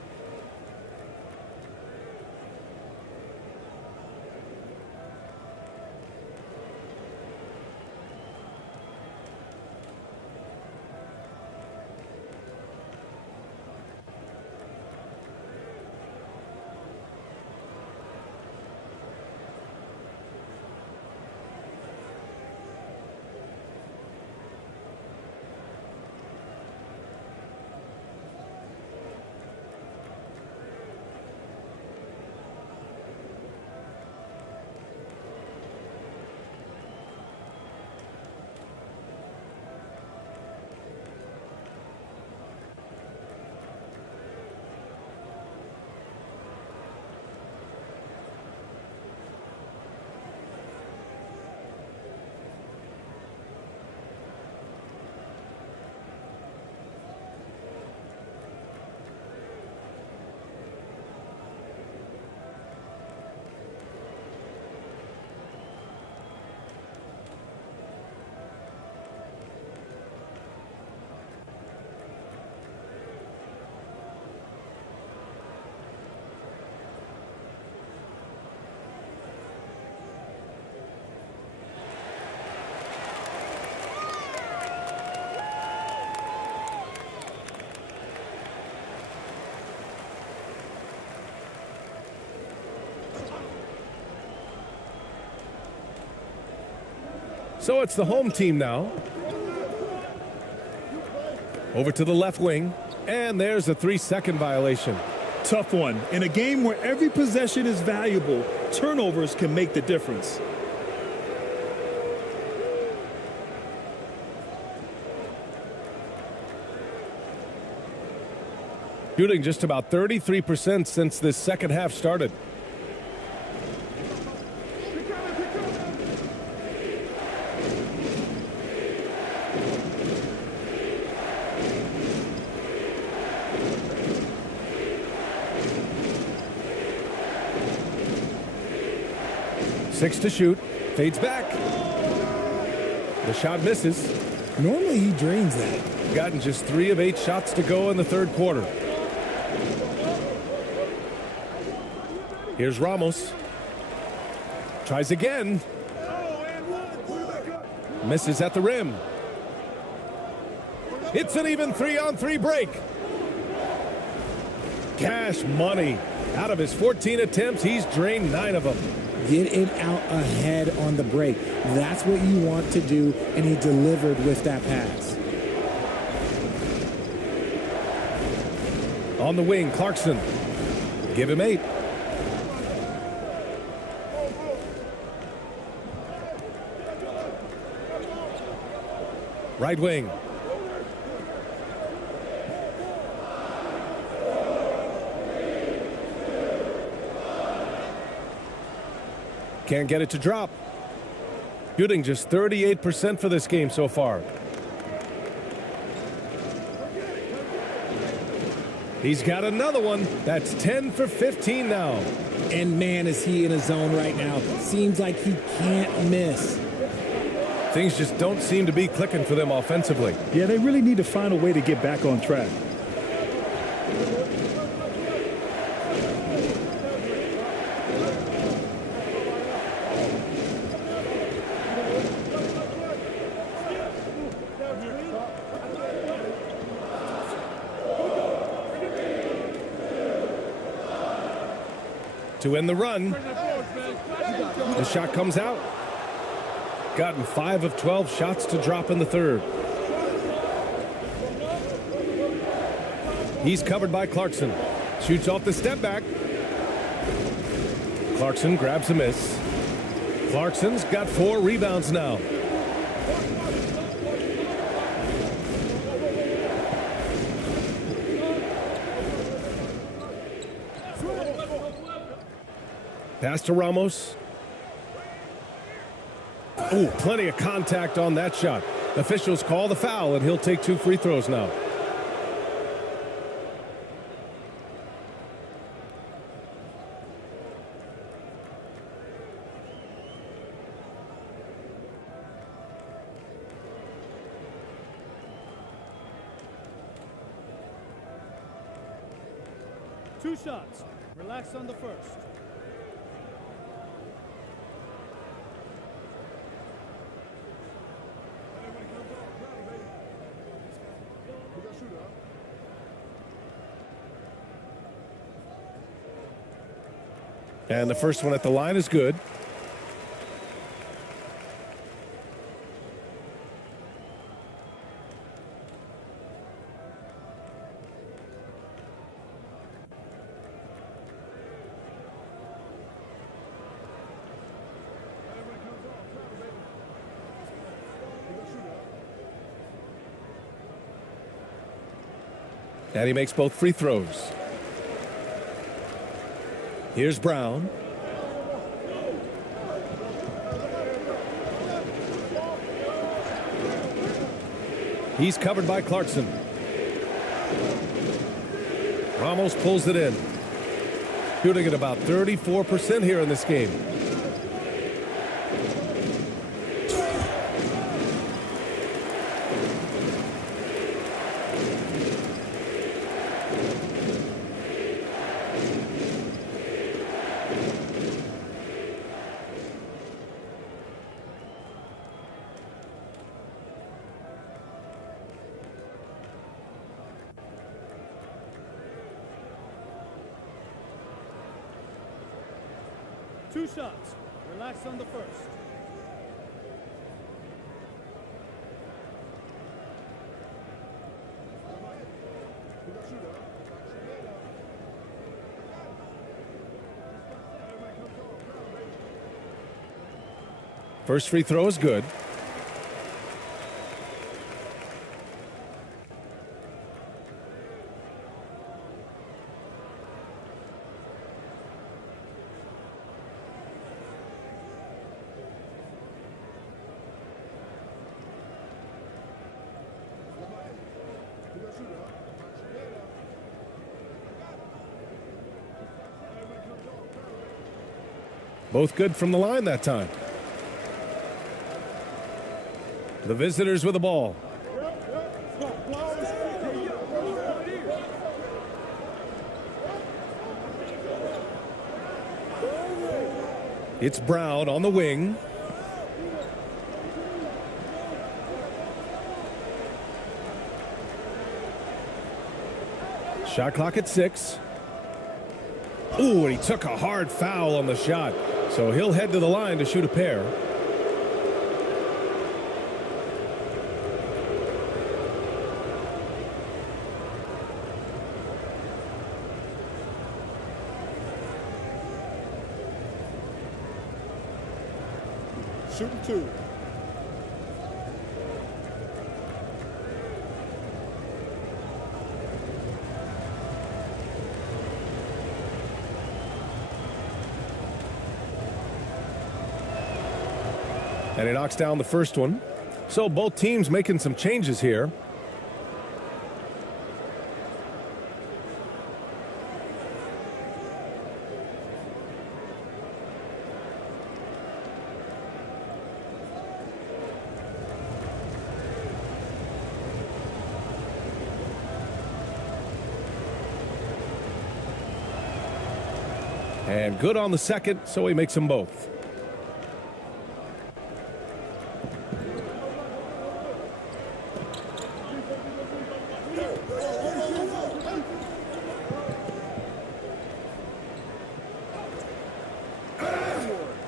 So it's the home team now. Over to the left wing, and there's a 3-second violation. Tough one. In a game where every possession is valuable, turnovers can make the difference. Shooting just about 33% since this second half started. Six to shoot. Fades back. The shot misses. Normally he drains that. Gotten just 3 of 8 shots to go in the third quarter. Here's Ramos. Tries again. Misses at the rim. It's an even 3-on-3 break. Cash money. Out of his 14 attempts, he's drained 9 of them. Get it out ahead on the break. That's what you want to do, and he delivered with that pass. On the wing, Clarkson. Give him 8. Right wing. Can't get it to drop. Shooting just 38% for this game so far. He's got another one. That's 10 for 15 now. And man, is he in a zone right now. Seems like he can't miss. Things just don't seem to be clicking for them offensively. Yeah, they really need to find a way to get back on track. To end the run. The shot comes out. Gotten 5 of 12 shots to drop in the third. He's covered by Clarkson. Shoots off the step back. Clarkson grabs a miss. Clarkson's got 4 rebounds now. Pass to Ramos. Oh, plenty of contact on that shot. Officials call the foul, and he'll take 2 free throws now. Two shots. Relax on the first. And the first one at the line is good. And he makes both free throws. Here's Brown. He's covered by Clarkson. Ramos pulls it in. Shooting at about 34% here in this game. Two shots. Relax on the first. First free throw is good. Both good from the line that time. The visitors with the ball. It's Brown on the wing. Shot clock at 6. Ooh, and he took a hard foul on the shot. So he'll head to the line to shoot a pair. Shooting 2. And he knocks down the first one. So both teams making some changes here. And good on the second, so he makes them both.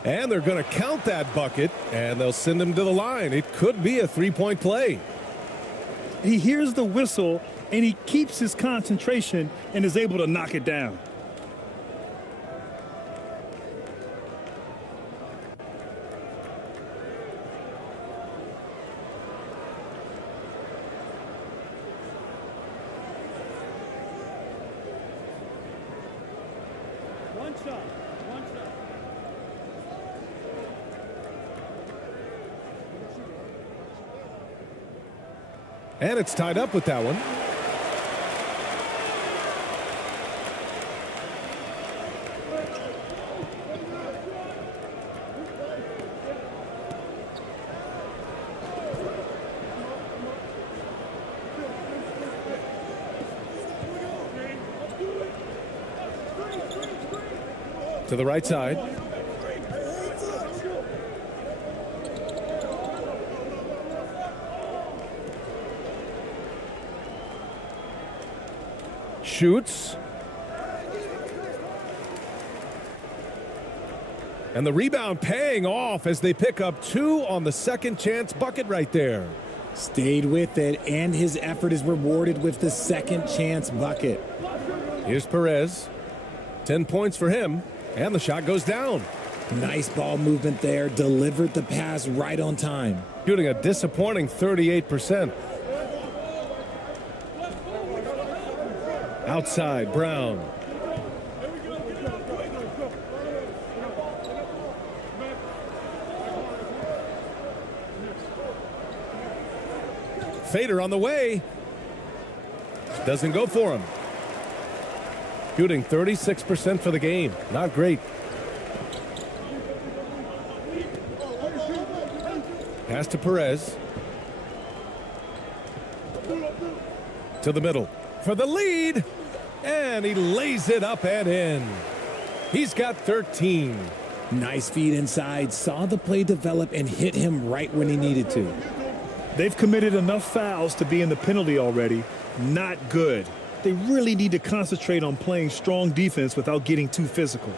And they're going to count that bucket, and they'll send him to the line. It could be a three-point play. He hears the whistle, and he keeps his concentration and is able to knock it down. One shot. One shot. And it's tied up with that one. To the right side. Shoots. And the rebound paying off as they pick up 2 on the second chance bucket right there. Stayed with it, and his effort is rewarded with the second chance bucket. Here's Perez. 10 points for him, and the shot goes down. Nice ball movement there, delivered the pass right on time. Shooting a disappointing 38%. Outside, Brown. Fader on the way. Doesn't go for him. Shooting 36% for the game. Not great. Pass to Perez. To the middle. For the lead. And he lays it up and in. He's got 13. Nice feed inside. Saw the play develop and hit him right when he needed to. They've committed enough fouls to be in the penalty already. Not good. They really need to concentrate on playing strong defense without getting too physical.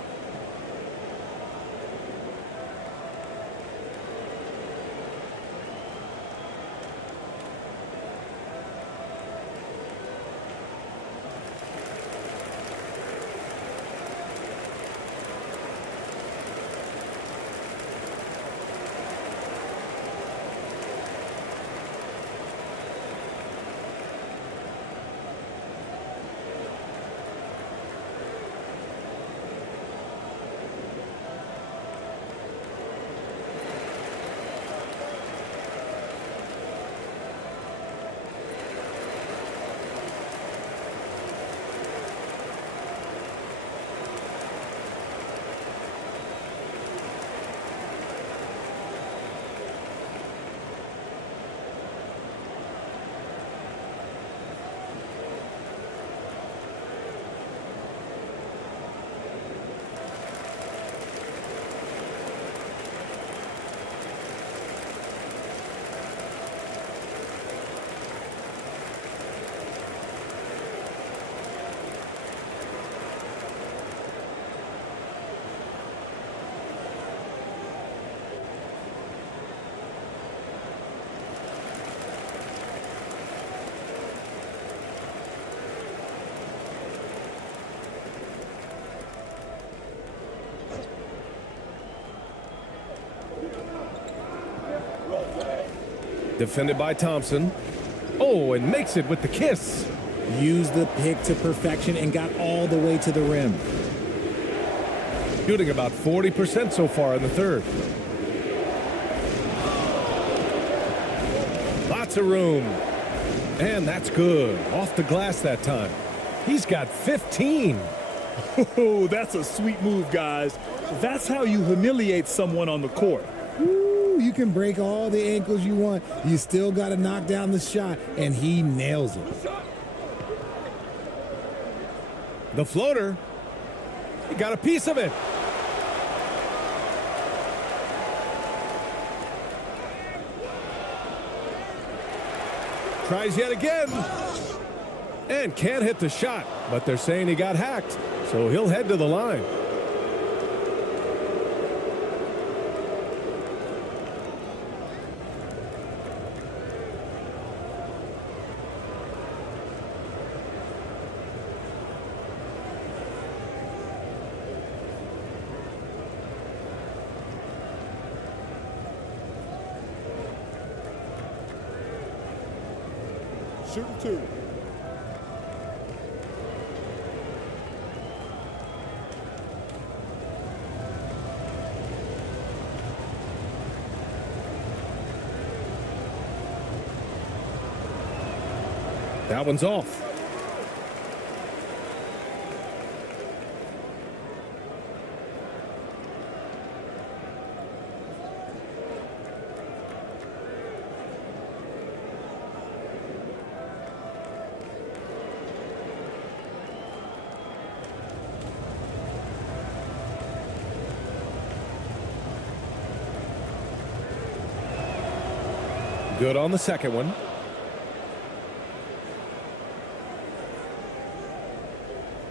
Defended by Thompson. Oh, and makes it with the kiss. Used the pick to perfection and got all the way to the rim. Shooting about 40% so far in the third. Lots of room. And that's good. Off the glass that time. He's got 15. Oh, that's a sweet move, guys. That's how you humiliate someone on the court. Ooh, you can break all the ankles you want. You still got to knock down the shot, and he nails it. The floater. He got a piece of it. Tries yet again. And can't hit the shot, but they're saying he got hacked, so he'll head to the line. Shooting 2. That one's off. Good on the second one.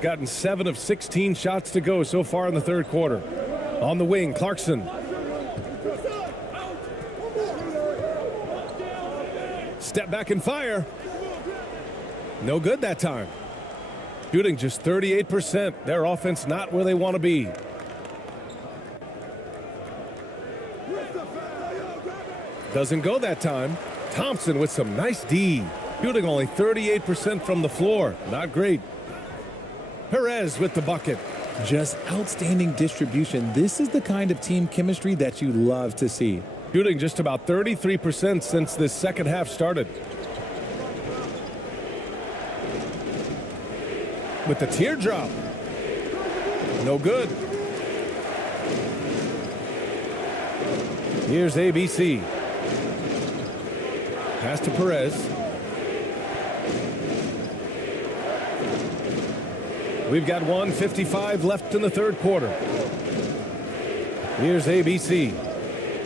Gotten 7 of 16 shots to go so far in the third quarter. On the wing, Clarkson. Step back and fire. No good that time. Shooting just 38%. Their offense not where they want to be. Doesn't go that time. Thompson with some nice D. Shooting only 38% from the floor. Not great. Perez with the bucket. Just outstanding distribution. This is the kind of team chemistry that you love to see. Shooting just about 33% since this second half started. With the teardrop. No good. Here's ABC. Pass to Perez. We've got 1:55 left in the third quarter. Here's ABC.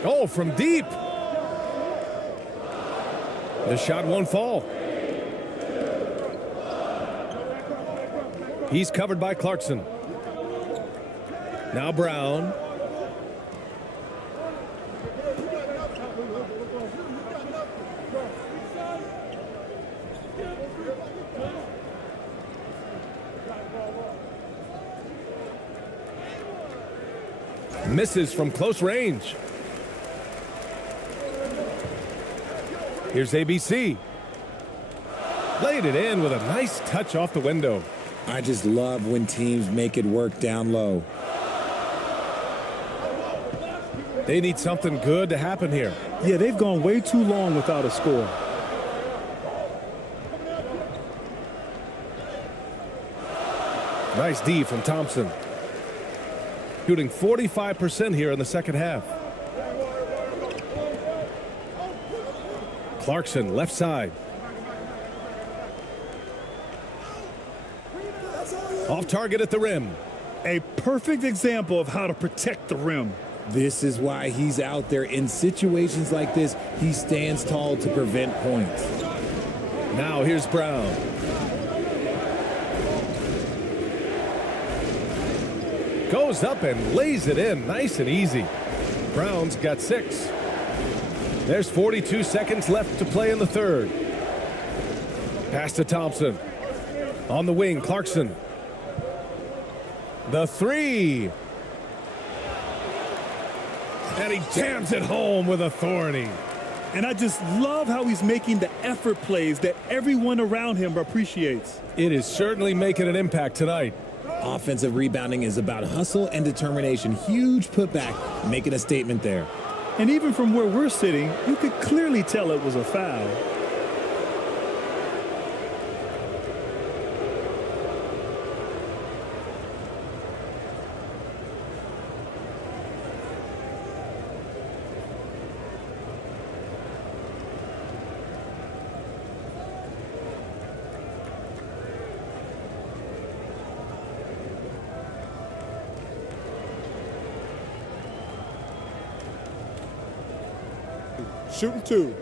Oh, from deep. The shot won't fall. He's covered by Clarkson. Now Brown. Misses from close range. Here's ABC. Laid it in with a nice touch off the window. I just love when teams make it work down low. They need something good to happen here. Yeah, they've gone way too long without a score. Nice D from Thompson. Shooting 45% here in the second half. Clarkson, left side. Off target at the rim. A perfect example of how to protect the rim. This is why he's out there. In situations like this, he stands tall to prevent points. Now here's Brown. Goes up and lays it in nice and easy. Brown's got 6. There's 42 seconds left to play in the third. Pass to Thompson. On the wing, Clarkson. The 3. And he jams it home with authority. And I just love how he's making the effort plays that everyone around him appreciates. It is certainly making an impact tonight. Offensive rebounding is about hustle and determination. Huge putback, making a statement there. And even from where we're sitting, you could clearly tell it was a foul. Shooting 2.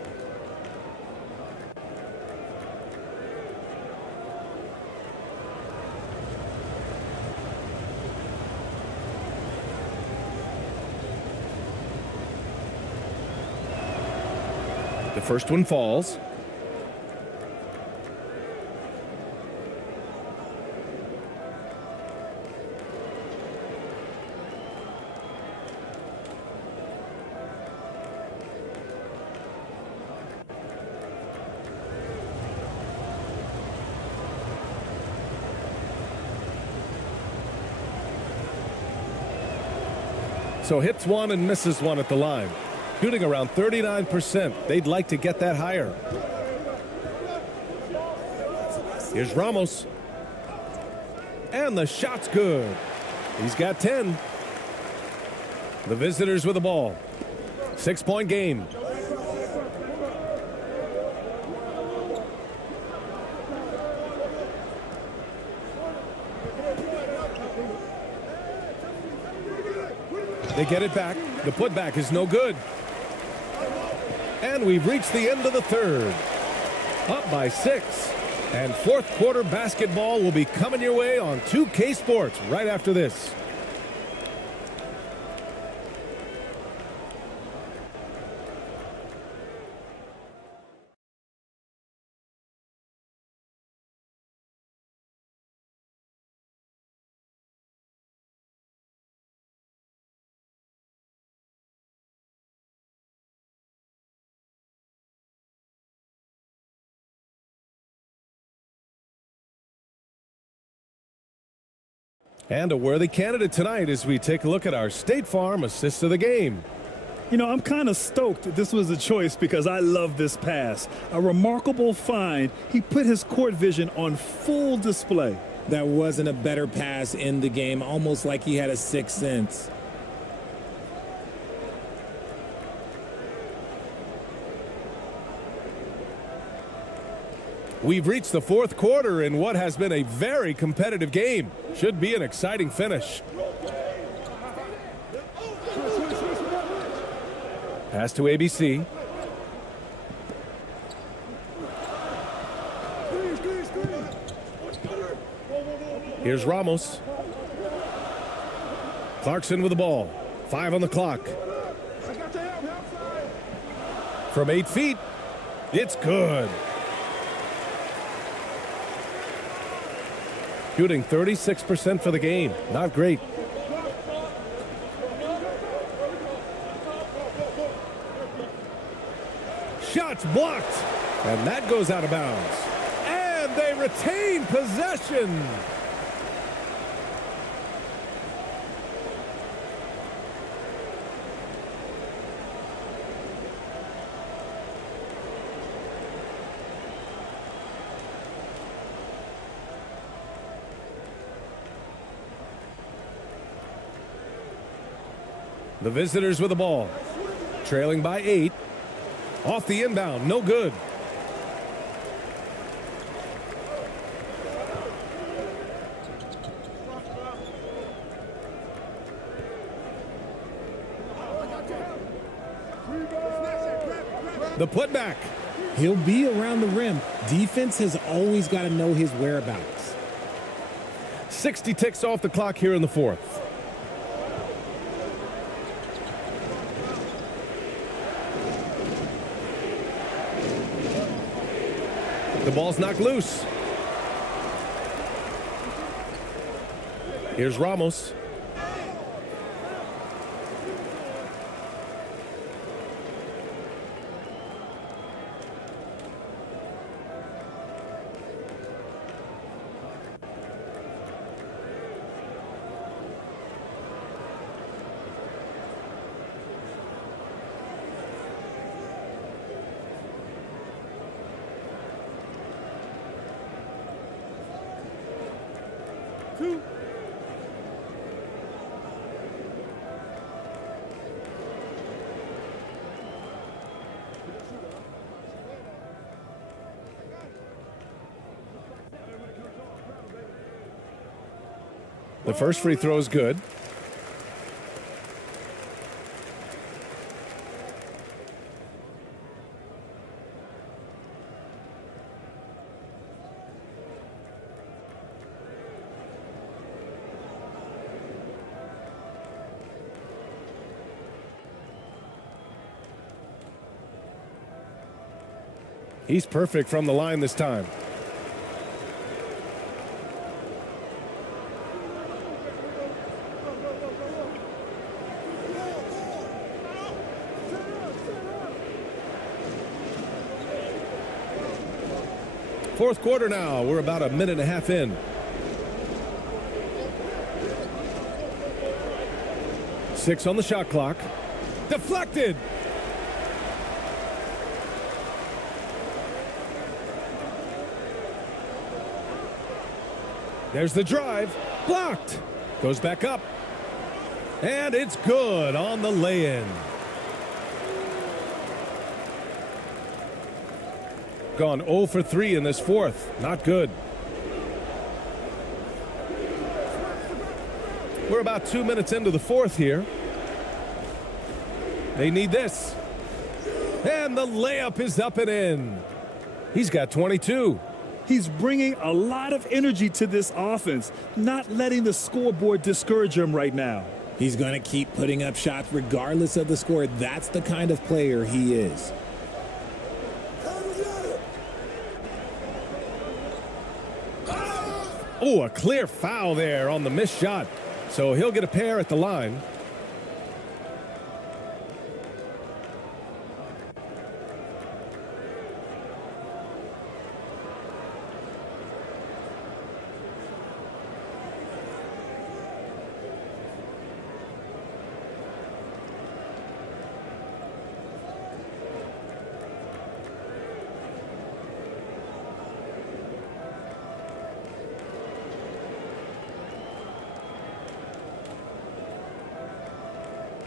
The first one falls. So hits one and misses one at the line. Shooting around 39%. They'd like to get that higher. Here's Ramos. And the shot's good. He's got 10. The visitors with the ball. 6-point game. They get it back. The putback is no good. And we've reached the end of the third. Up by 6. And fourth quarter basketball will be coming your way on 2K Sports right after this. And a worthy candidate tonight as we take a look at our State Farm assist of the game. You know, I'm kind of stoked this was a choice because I love this pass. A remarkable find. He put his court vision on full display. That wasn't a better pass in the game, almost like he had a sixth sense. We've reached the fourth quarter in what has been a very competitive game. Should be an exciting finish. Pass to ABC. Here's Ramos. Clarkson with the ball. 5 on the clock. From 8 feet, it's good. Shooting 36% for the game. Not great. Shots blocked. And that goes out of bounds. And they retain possession. The visitors with the ball. Trailing by 8. Off the inbound. No good. The putback. He'll be around the rim. Defense has always got to know his whereabouts. 60 ticks off the clock here in the fourth. The ball's knocked loose. Here's Ramos. The first free throw is good. He's perfect from the line this time. Fourth quarter now. We're about a minute and a half in. Six on the shot clock. Deflected. There's the drive. Blocked. Goes back up. And it's good on the lay-in. Gone 0 for 3 in this fourth. Not good. We're about 2 minutes into the fourth here. They need this. And the layup is up and in. He's got 22. He's bringing a lot of energy to this offense, not letting the scoreboard discourage him right now. He's going to keep putting up shots regardless of the score. That's the kind of player he is. Oh, a clear foul there on the missed shot. So he'll get a pair at the line.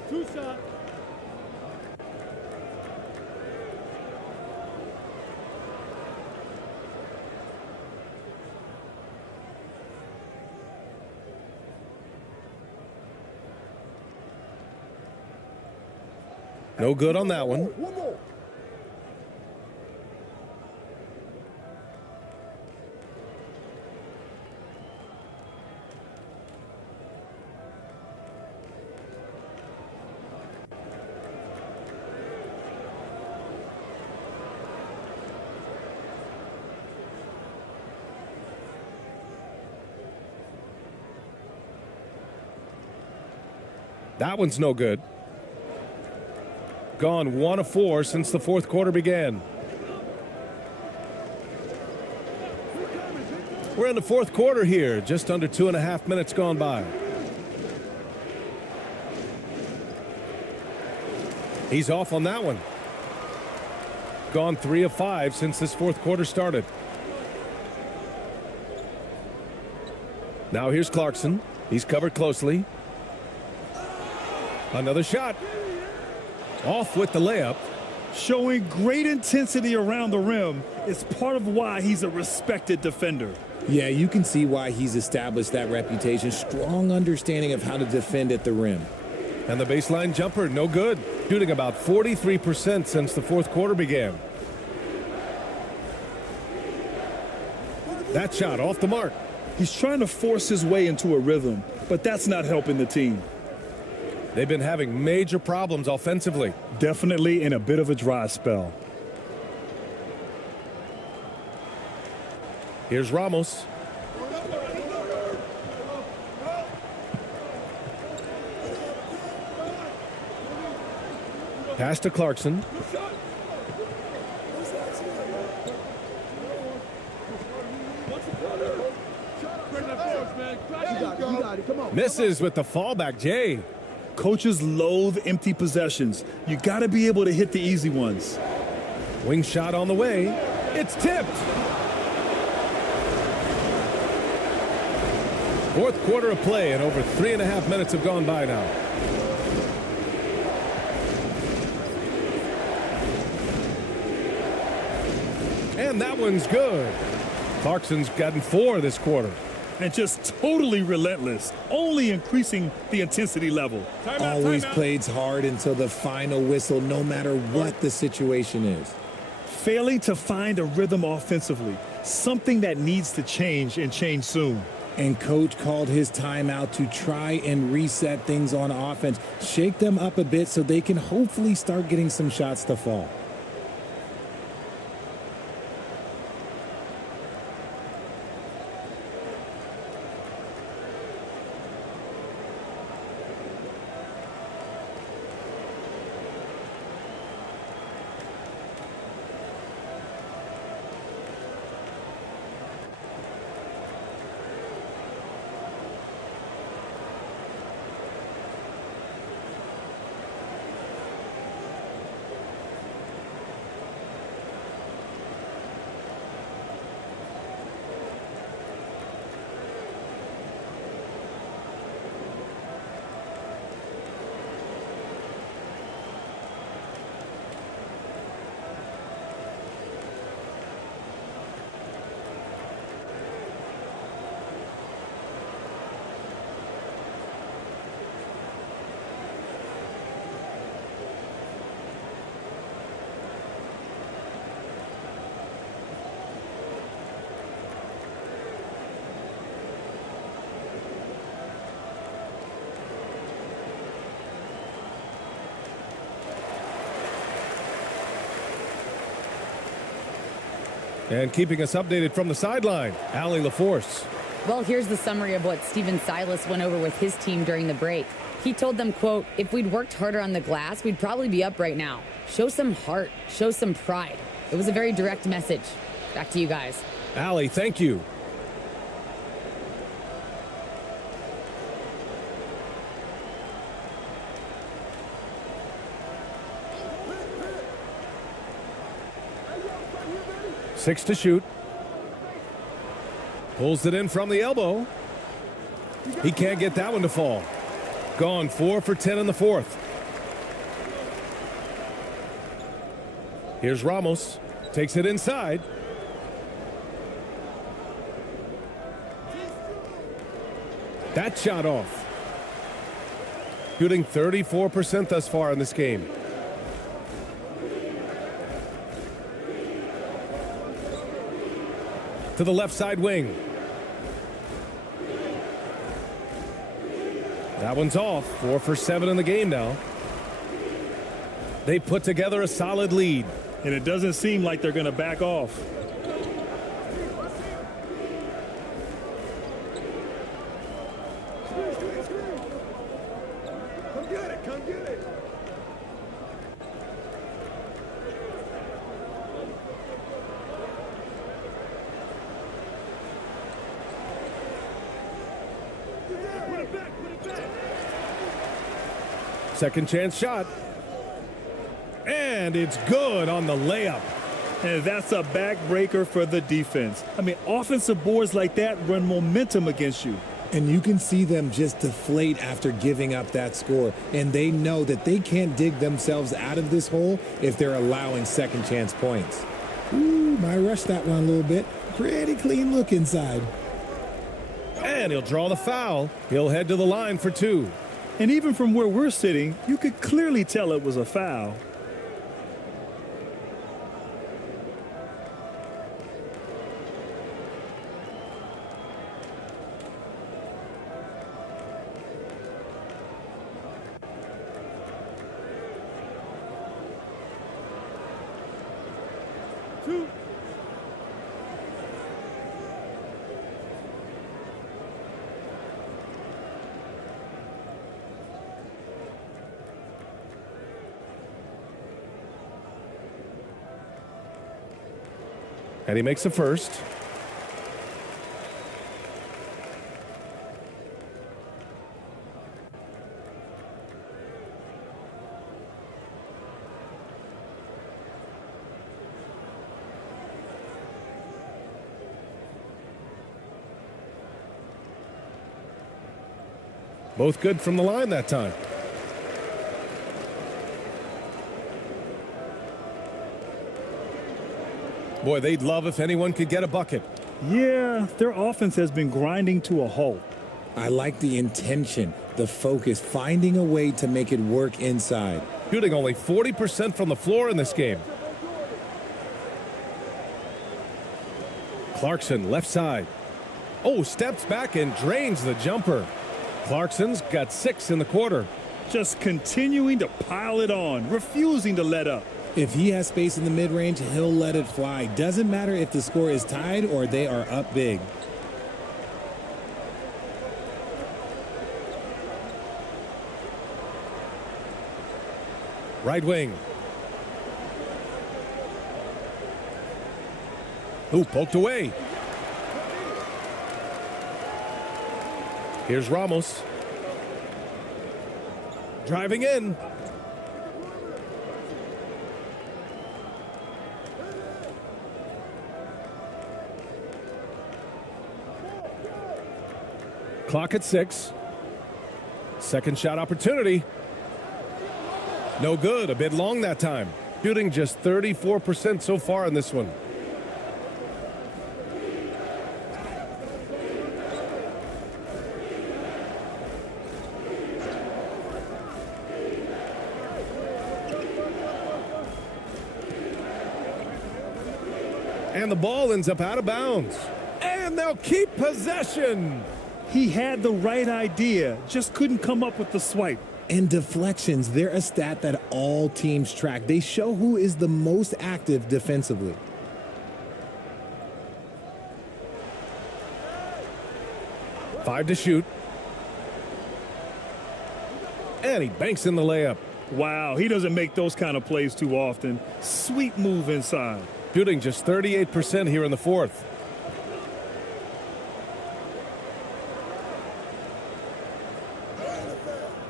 Two shot. No good on that one. That one's no good. Gone 1 of 4 since the fourth quarter began. We're in the fourth quarter here, just under 2.5 minutes gone by. He's off on that one. Gone 3 of 5 since this fourth quarter started. Now here's Clarkson. He's covered closely. Another shot. Off with the layup. Showing great intensity around the rim is part of why he's a respected defender. Yeah, you can see why he's established that reputation. Strong understanding of how to defend at the rim. And the baseline jumper, no good. Shooting about 43% since the fourth quarter began. That shot off the mark. He's trying to force his way into a rhythm, but that's not helping the team. They've been having major problems offensively. Definitely in a bit of a dry spell. Here's Ramos. Pass to Clarkson. Misses with the fallback, Jay. Coaches loathe empty possessions. You got to be able to hit the easy ones. Wing shot on the way. It's tipped. Fourth quarter of play, and over 3.5 minutes have gone by now. And that one's good. Clarkson's gotten 4 this quarter. and just totally relentless, only increasing the intensity level. Always plays hard until the final whistle, no matter what the situation is. Failing to find a rhythm offensively, something that needs to change and change soon. And coach called his timeout to try and reset things on offense, shake them up a bit so they can hopefully start getting some shots to fall. And keeping us updated from the sideline, Allie LaForce. Well, here's the summary of what Steven Silas went over with his team during the break. He told them, quote, "If we'd worked harder on the glass, we'd probably be up right now. Show some heart, show some pride." It was a very direct message. Back to you guys. Allie, thank you. Six to shoot. Pulls it in from the elbow. He can't get that one to fall. Gone 4 for 10 in the fourth. Here's Ramos. Takes it inside. That shot off. Shooting 34% thus far in this game. To the left side wing. That one's off. 4 for 7 in the game now. They put together a solid lead. And it doesn't seem like they're going to back off. Come get it. Second chance shot. And it's good on the layup. And that's a backbreaker for the defense. I mean, offensive boards like that run momentum against you. And you can see them just deflate after giving up that score. And they know that they can't dig themselves out of this hole if they're allowing second chance points. Ooh, might rush that one a little bit. Pretty clean look inside. And he'll draw the foul. He'll head to the line for 2. And even from where we're sitting, you could clearly tell it was a foul. And he makes the first. Both good from the line that time. Boy, they'd love if anyone could get a bucket. Yeah, their offense has been grinding to a halt. I like the intention, the focus, finding a way to make it work inside. Shooting only 40% from the floor in this game. Clarkson, left side. Oh, steps back and drains the jumper. Clarkson's got 6 in the quarter. Just continuing to pile it on, refusing to let up. If he has space in the mid-range, he'll let it fly. Doesn't matter if the score is tied or they are up big. Right wing. Ooh, poked away. Here's Ramos. Driving in. Clock at 6. Second shot opportunity. No good. A bit long that time. Shooting just 34% so far in this one. And the ball ends up out of bounds. And they'll keep possession. He had the right idea, just couldn't come up with the swipe. And deflections, they're a stat that all teams track. They show who is the most active defensively. Five to shoot. And he banks in the layup. Wow, he doesn't make those kind of plays too often. Sweet move inside. Shooting just 38% here in the fourth.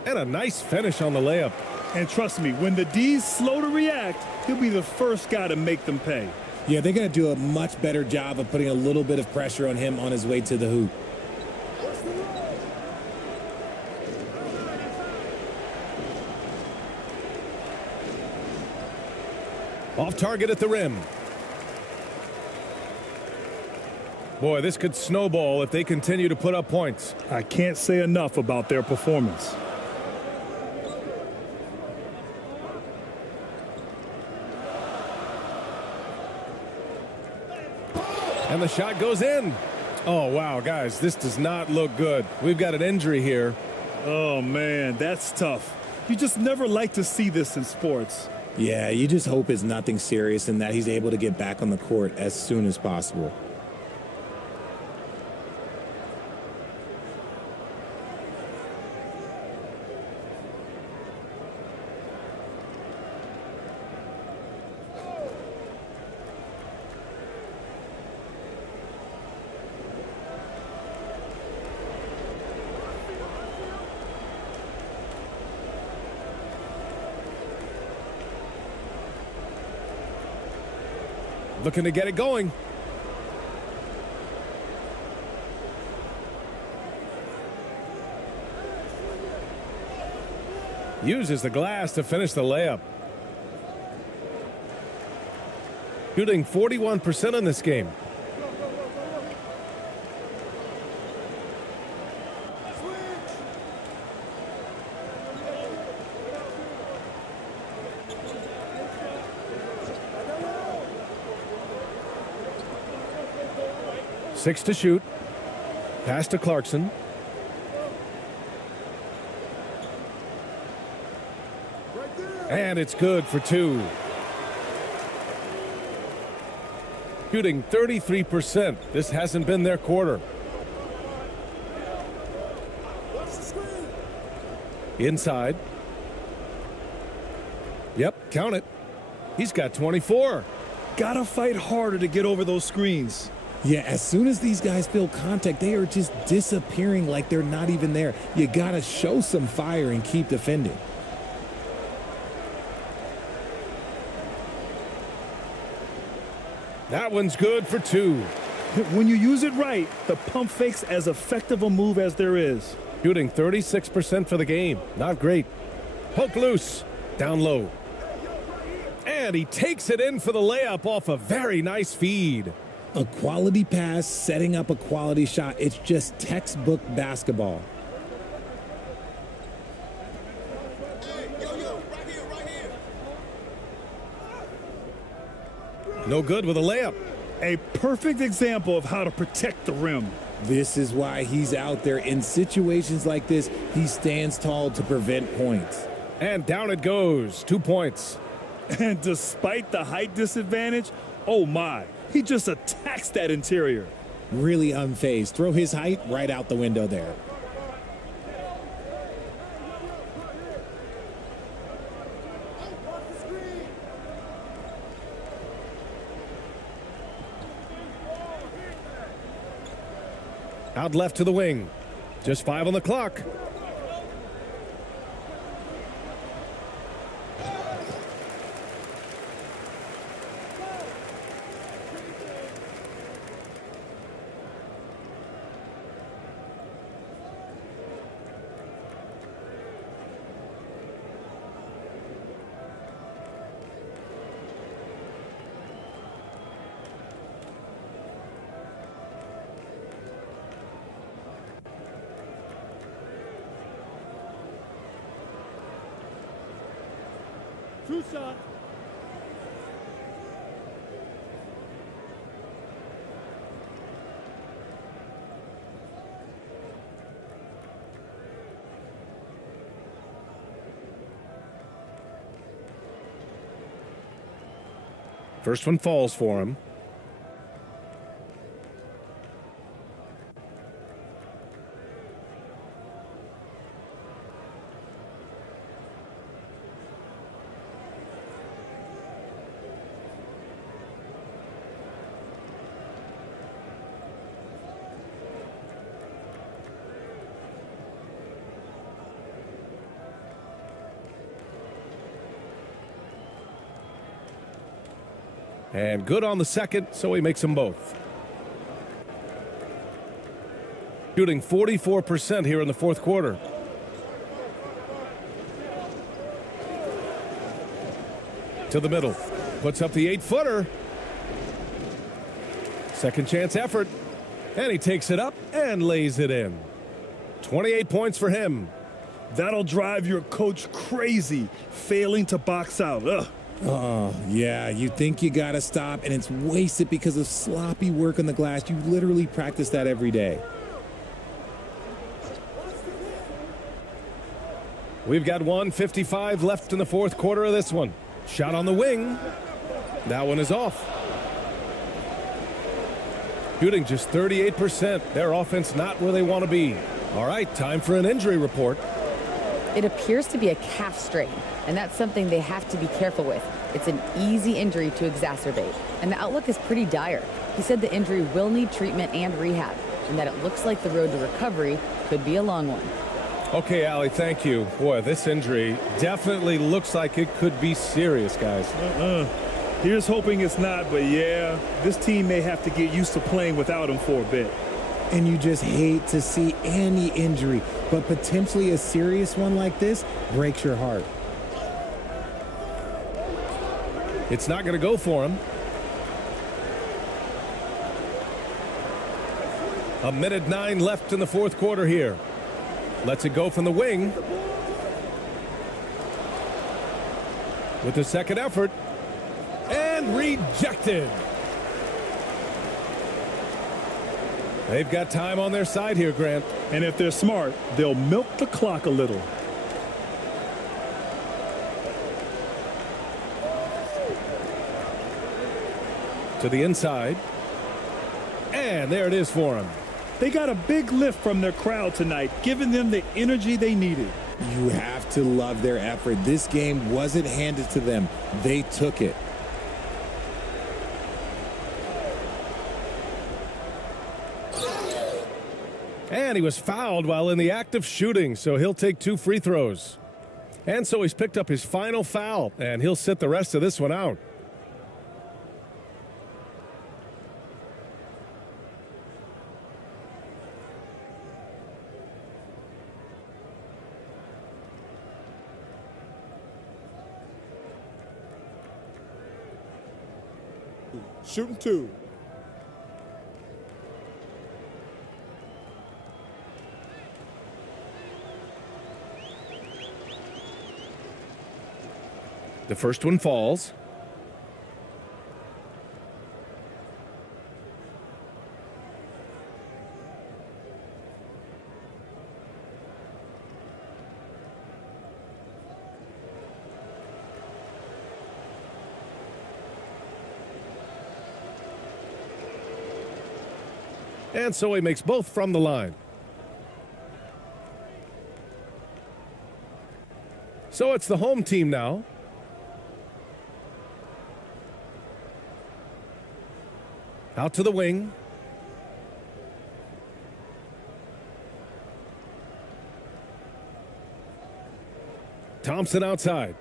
And a nice finish on the layup. And trust me, when the D's slow to react, he'll be the first guy to make them pay. Yeah, they're going to do a much better job of putting a little bit of pressure on him on his way to the hoop. Off target at the rim. Boy, this could snowball if they continue to put up points. I can't say enough about their performance. And the shot goes in. Oh, wow, guys, this does not look good. We've got an injury here. Oh, man, that's tough. You just never like to see this in sports. Yeah, you just hope it's nothing serious and that he's able to get back on the court as soon as possible. Looking to get it going. Uses the glass to finish the layup. Shooting 41% in this game. Six to shoot. Pass to Clarkson. And it's good for 2. Shooting 33%. This hasn't been their quarter. Inside. Yep, count it. He's got 24. Gotta fight harder to get over those screens. Yeah, as soon as these guys feel contact, they are just disappearing like they're not even there. You gotta show some fire and keep defending. That one's good for 2. When you use it right, the pump fake's as effective a move as there is. Shooting 36% for the game. Not great. Poke loose. Down low. And he takes it in for the layup off a very nice feed. A quality pass, setting up a quality shot. It's just textbook basketball. No good with a layup. A perfect example of how to protect the rim. This is why he's out there. In situations like this, he stands tall to prevent points. And down it goes. 2 points. And despite the height disadvantage, oh my, he just attacks that interior. Really unfazed. Throw his height right out the window there. Out left to the wing. Just 5 on the clock. Two shot. First one falls for him. And good on the second, so he makes them both. Shooting 44% here in the fourth quarter. To the middle. Puts up the 8-footer. Second chance effort. And he takes it up and lays it in. 28 points for him. That'll drive your coach crazy, failing to box out. Ugh. Oh, yeah, you think you gotta stop, and it's wasted because of sloppy work on the glass. You literally practice that every day. We've got 1:55 left in the fourth quarter of this one. Shot on the wing. That one is off. Shooting just 38%. Their offense not where they want to be. All right, time for an injury report. It appears to be a calf strain, and that's something they have to be careful with. It's an easy injury to exacerbate, and the outlook is pretty dire. He said the injury will need treatment and rehab, and that it looks like the road to recovery could be a long one. Okay, Allie, thank you. Boy, this injury definitely looks like it could be serious, guys. Here's hoping it's not, but yeah, this team may have to get used to playing without him for a bit. And you just hate to see any injury, but potentially a serious one like this breaks your heart. It's not going to go for him. A minute 9 left in the fourth quarter here. Lets it go from the wing. With the second effort. And rejected. They've got time on their side here, Grant. And if they're smart, they'll milk the clock a little. To the inside. And there it is for him. They got a big lift from their crowd tonight, giving them the energy they needed. You have to love their effort. This game wasn't handed to them. They took it. And he was fouled while in the act of shooting, so he'll take 2 free throws. And so he's picked up his final foul, and he'll sit the rest of this one out. Shooting 2. The first one falls. And so he makes both from the line. So it's the home team now. Out to the wing. Thompson outside.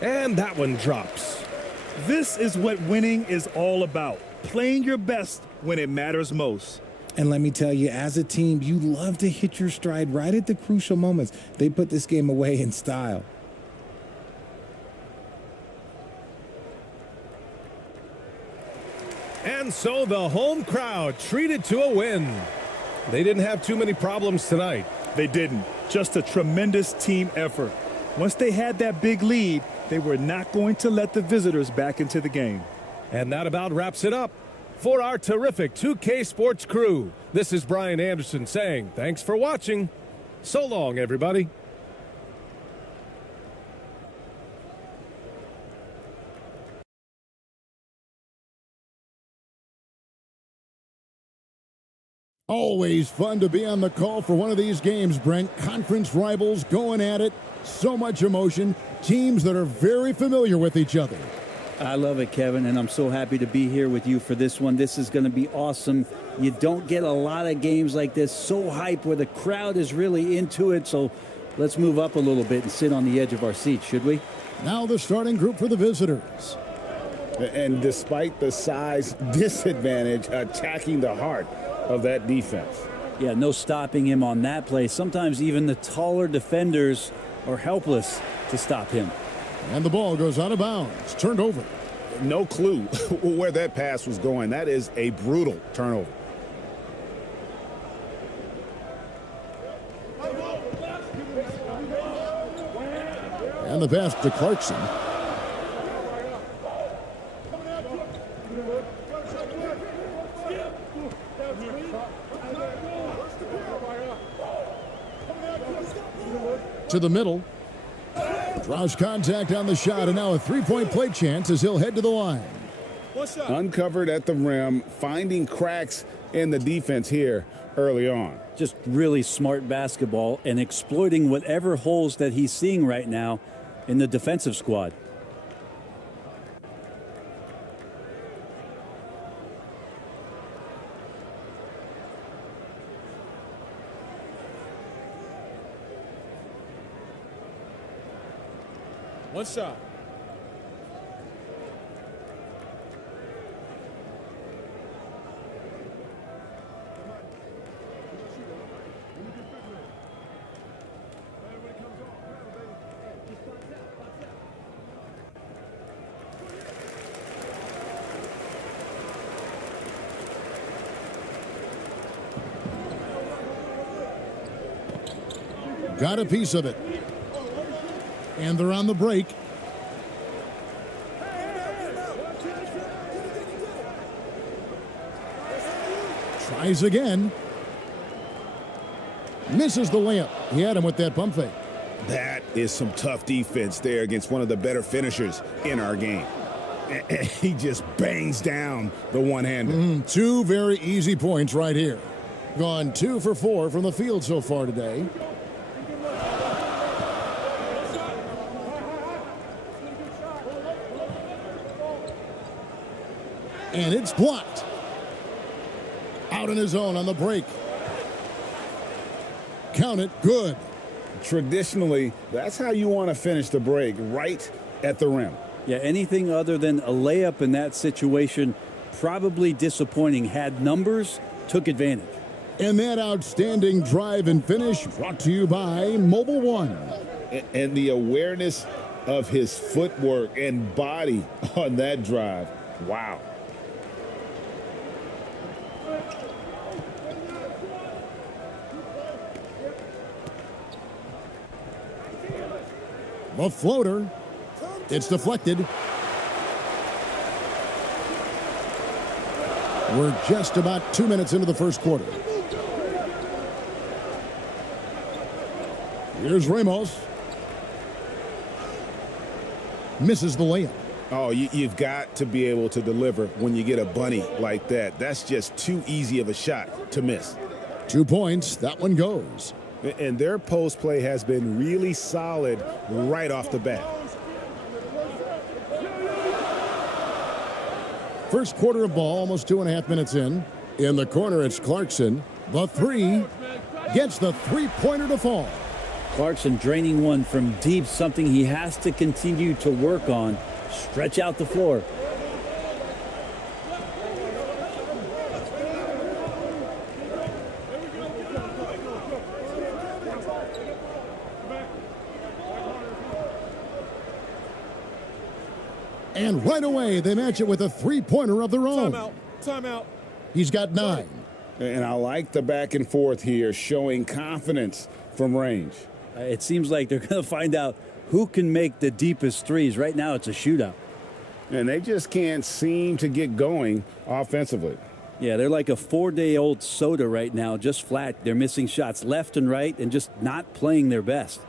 And that one drops. This is what winning is all about. Playing your best when it matters most. And let me tell you, as a team, you love to hit your stride right at the crucial moments. They put this game away in style. And so the home crowd treated to a win. They didn't have too many problems tonight. They didn't. Just a tremendous team effort. Once they had that big lead, they were not going to let the visitors back into the game. And that about wraps it up. For our terrific 2K Sports crew, this is Brian Anderson saying thanks for watching. So long, everybody. Always fun to be on the call for one of these games, Brent. Conference rivals going at it. So much emotion. Teams that are very familiar with each other. I love it, Kevin, and I'm so happy to be here with you for this one. This is going to be awesome. You don't get a lot of games like this, so hype, where the crowd is really into it. So let's move up a little bit and sit on the edge of our seats, should we? Now the starting group for the visitors. And despite the size disadvantage, attacking the heart of that defense. Yeah, no stopping him on that play. Sometimes even the taller defenders are helpless to stop him. And the ball goes out of bounds. Turned over. No clue where that pass was going. That is a brutal turnover. And the pass to Clarkson. To the middle. Draws contact on the shot, and now a three-point play chance as he'll head to the line. Uncovered at the rim, finding cracks in the defense here early on. Just really smart basketball and exploiting whatever holes that he's seeing right now in the defensive squad. One shot. Got a piece of it. And they're on the break. Tries again. Misses the layup. He had him with that pump fake. That is some tough defense there against one of the better finishers in our game. He just bangs down the one-hander. Two very easy points right here. Gone 2 for 4 from the field so far today. And it's blocked. Out in his own on the break. Count it. Good. Traditionally, that's how you want to finish the break, right at the rim. Yeah, anything other than a layup in that situation, probably disappointing. Had numbers, took advantage. And that outstanding drive and finish brought to you by Mobile One. And the awareness of his footwork and body on that drive. Wow. A floater. It's deflected. We're just about 2 minutes into the first quarter. Here's Ramos. Misses the layup. Oh, you've got to be able to deliver when you get a bunny like that. That's just too easy of a shot to miss. 2 points. That one goes. And their post play has been really solid right off the bat. First quarter of ball, almost 2.5 minutes in. In the corner, it's Clarkson. The three gets the three-pointer to fall. Clarkson draining one from deep, something he has to continue to work on. Stretch out the floor. And right away, they match it with a three-pointer of their own. Timeout. He's got 9. And I like the back and forth here, showing confidence from range. It seems like they're going to find out who can make the deepest threes. Right now, it's a shootout. And they just can't seem to get going offensively. Yeah, they're like a 4-day-old soda right now, just flat. They're missing shots left and right and just not playing their best.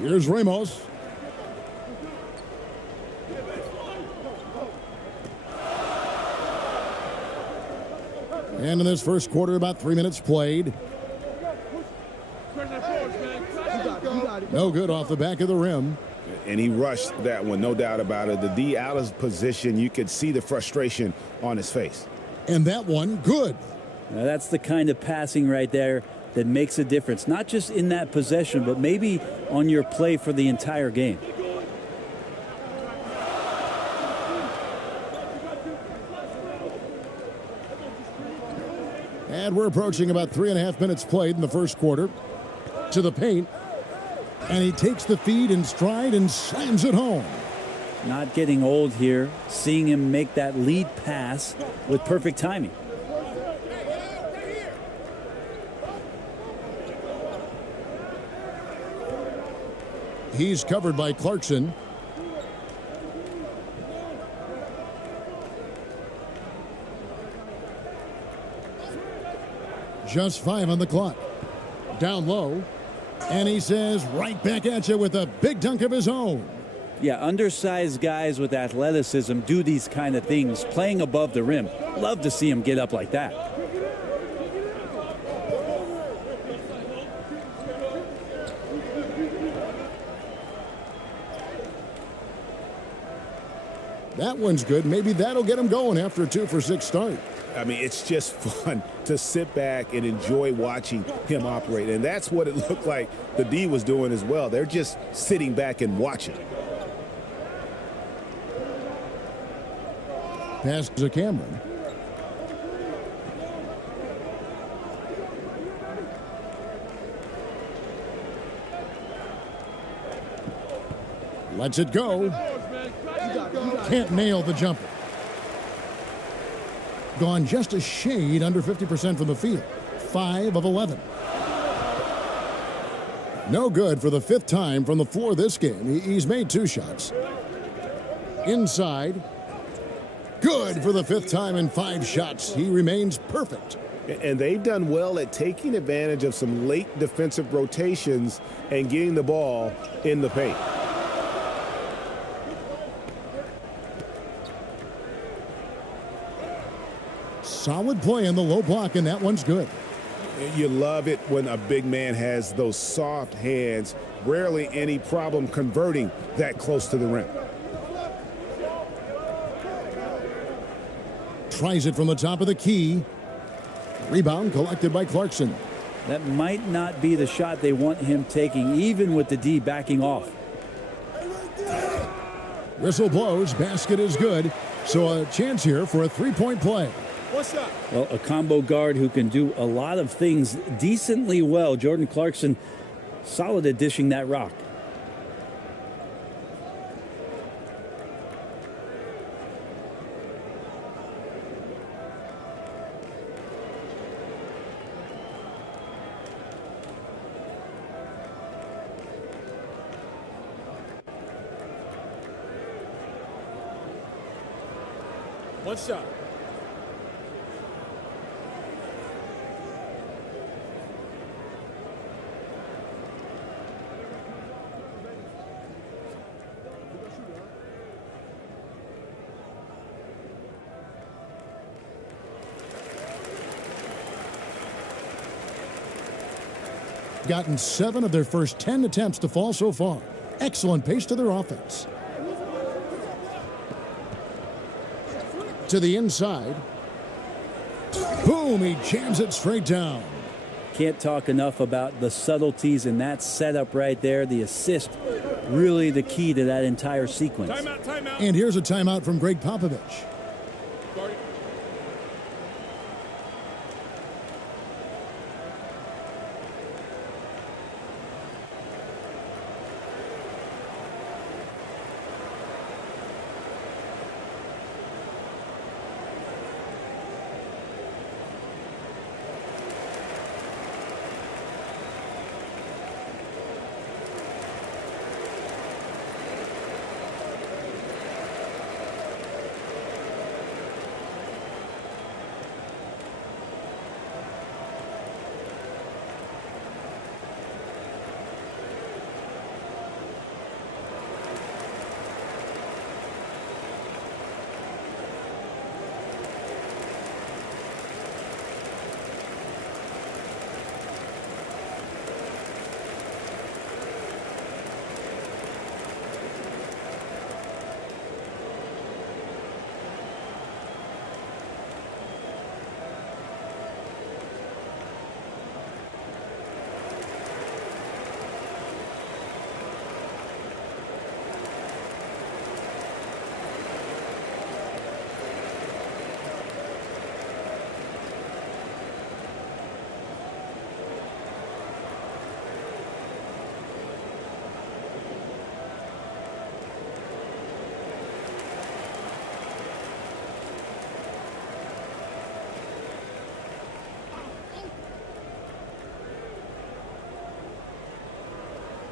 Here's Ramos. And in this first quarter, about 3 minutes played. No good off the back of the rim. And he rushed that one, no doubt about it. The D out of position, you could see the frustration on his face. And that one, good. Now that's the kind of passing right there that makes a difference, not just in that possession, but maybe on your play for the entire game. And we're approaching about 3.5 minutes played in the first quarter. To the paint. And he takes the feed in stride and slams it home. Not getting old here, seeing him make that lead pass with perfect timing. He's covered by Clarkson. Just 5 on the clock. Down low. And he says, right back at you with a big dunk of his own. Yeah, undersized guys with athleticism do these kind of things, playing above the rim. Love to see him get up like that. That one's good. Maybe that'll get him going after a 2-for-6 start. I mean, it's just fun to sit back and enjoy watching him operate. And that's what it looked like the D was doing as well. They're just sitting back and watching. Pass to Cameron. Lets it go. Can't nail the jumper. Gone just a shade under 50% from the field. 5 of 11. No good for the 5th time from the floor this game. He's made 2 shots. Inside. Good for the 5th time in 5 shots. He remains perfect. And they've done well at taking advantage of some late defensive rotations and getting the ball in the paint. Solid play in the low block, and that one's good. You love it when a big man has those soft hands. Rarely any problem converting that close to the rim. Tries it from the top of the key. Rebound collected by Clarkson. That might not be the shot they want him taking, even with the D backing off. Whistle blows. Basket is good. So a chance here for a 3-point play. Well, a combo guard who can do a lot of things decently well. Jordan Clarkson, solid at dishing that rock. One shot. Gotten 7 of their first 10 attempts to fall so far. Excellent pace to their offense. To the inside. Boom, he jams it straight down. Can't talk enough about the subtleties in that setup right there. The assist, really the key to that entire sequence. Timeout, timeout. And here's a timeout from Greg Popovich.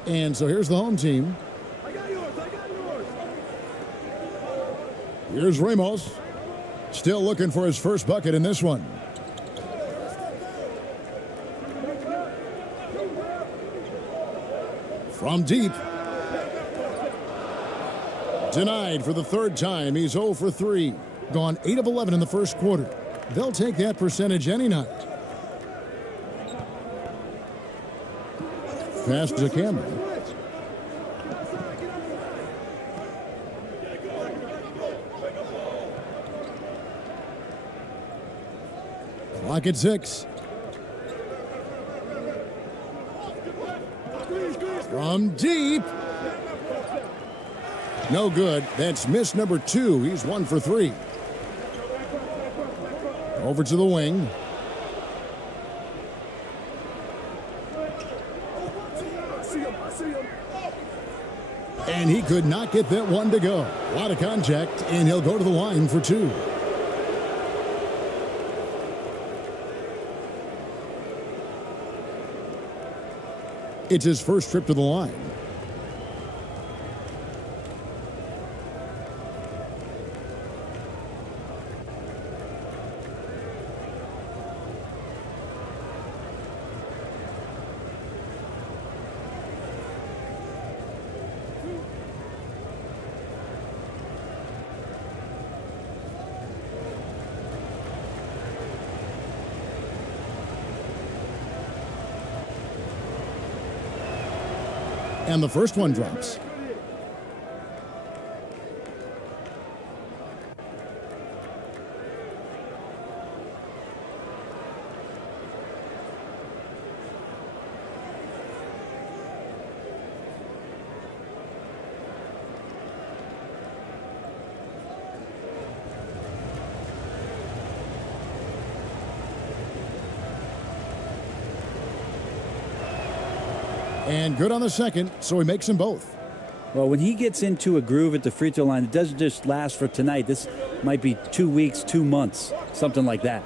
And so here's the home team. I got yours. Here's Ramos. Still looking for his first bucket in this one. From deep. Denied for the 3rd time. He's 0 for 3. Gone 8 of 11 in the first quarter. They'll take that percentage any night. Pass to Cameron. Clock at 6. From deep. No good. That's miss number 2. He's 1 for 3. Over to the wing. And he could not get that one to go. A lot of contact, and he'll go to the line for two. It's his first trip to the line. And the first one drops. And good on the second, so he makes them both. Well, when he gets into a groove at the free throw line, it doesn't just last for tonight. This might be 2 weeks, 2 months, something like that.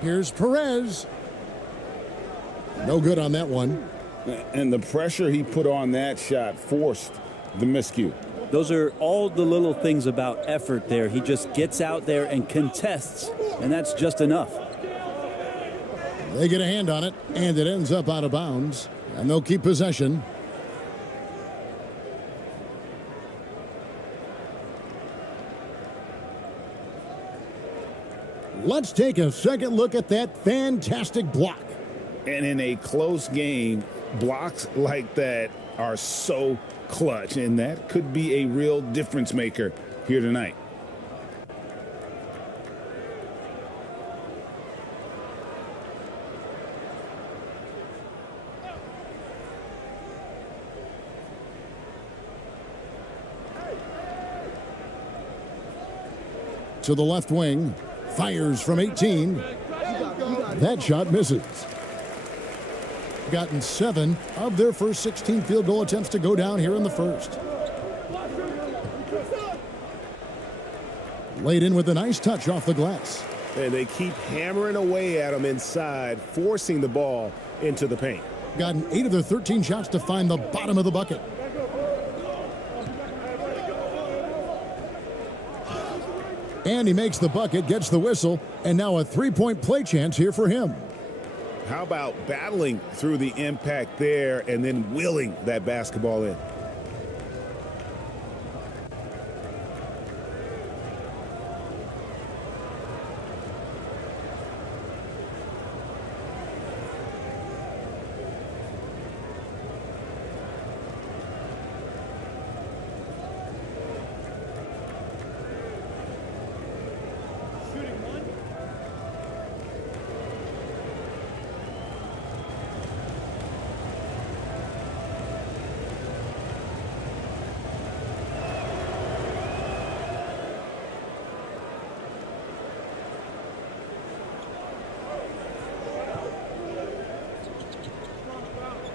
Here's Perez. No good on that one. And the pressure he put on that shot forced the miscue. Those are all the little things about effort there. He just gets out there and contests, and that's just enough. They get a hand on it, and it ends up out of bounds, and they'll keep possession. Let's take a second look at that fantastic block. And in a close game, blocks like that are so clutch, and that could be a real difference maker here tonight. To the left wing, fires from 18. That shot misses. Gotten 7 of their first 16 field goal attempts to go down here in the first. Laid in with a nice touch off the glass. And they keep hammering away at him inside, forcing the ball into the paint. Gotten 8 of their 13 shots to find the bottom of the bucket. And he makes the bucket, gets the whistle, and now a three-point play chance here for him. How about battling through the impact there and then willing that basketball in?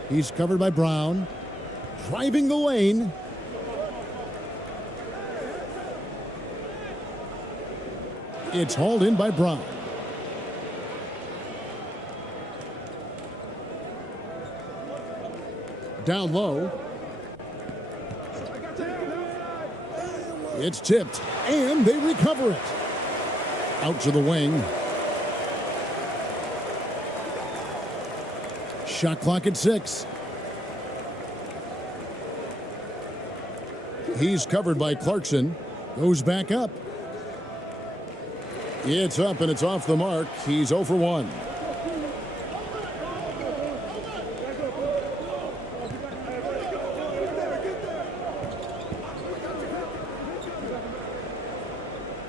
He's covered by Brown. Driving the lane. It's hauled in by Brown. Down low. It's tipped, and they recover it. Out to the wing. Shot clock at 6. He's covered by Clarkson. Goes back up. It's up and it's off the mark. He's 0 for 1.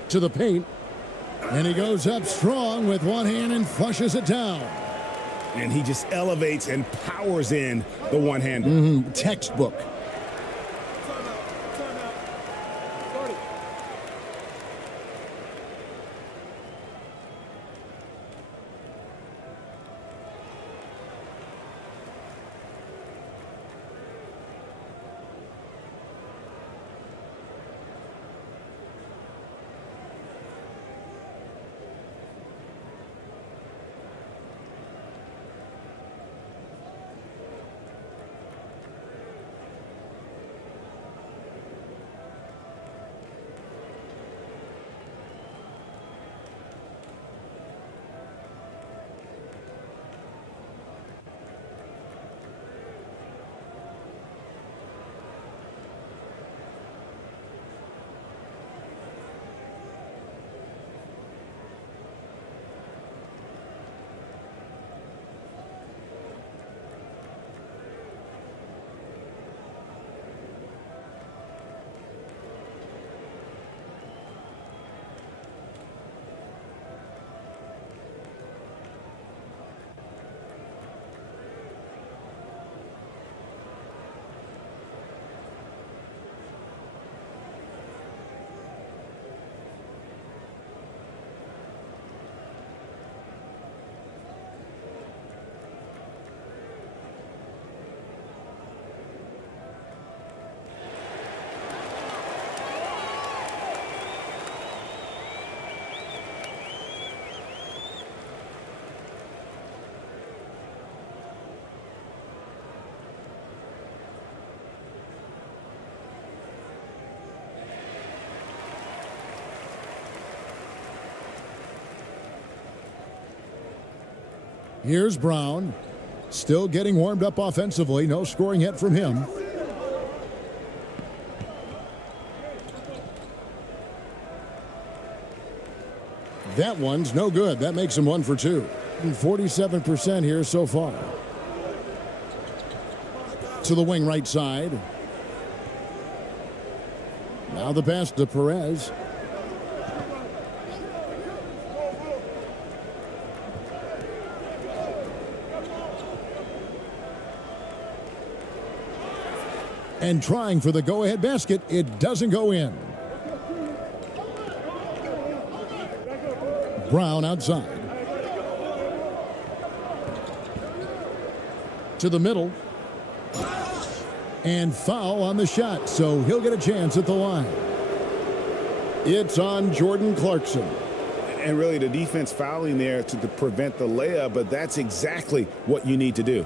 To the paint. And he goes up strong with one hand and flushes it down. And he just elevates and powers in the one-hander. Textbook. Here's Brown. Still getting warmed up offensively. No scoring yet from him. That one's no good. That makes him 1 for 2. 47% here so far. To the wing right side. Now the pass to Perez. And trying for the go-ahead basket, it doesn't go in. Brown outside. To the middle. And foul on the shot, so he'll get a chance at the line. It's on Jordan Clarkson. And really the defense fouling there to prevent the layup, but that's exactly what you need to do.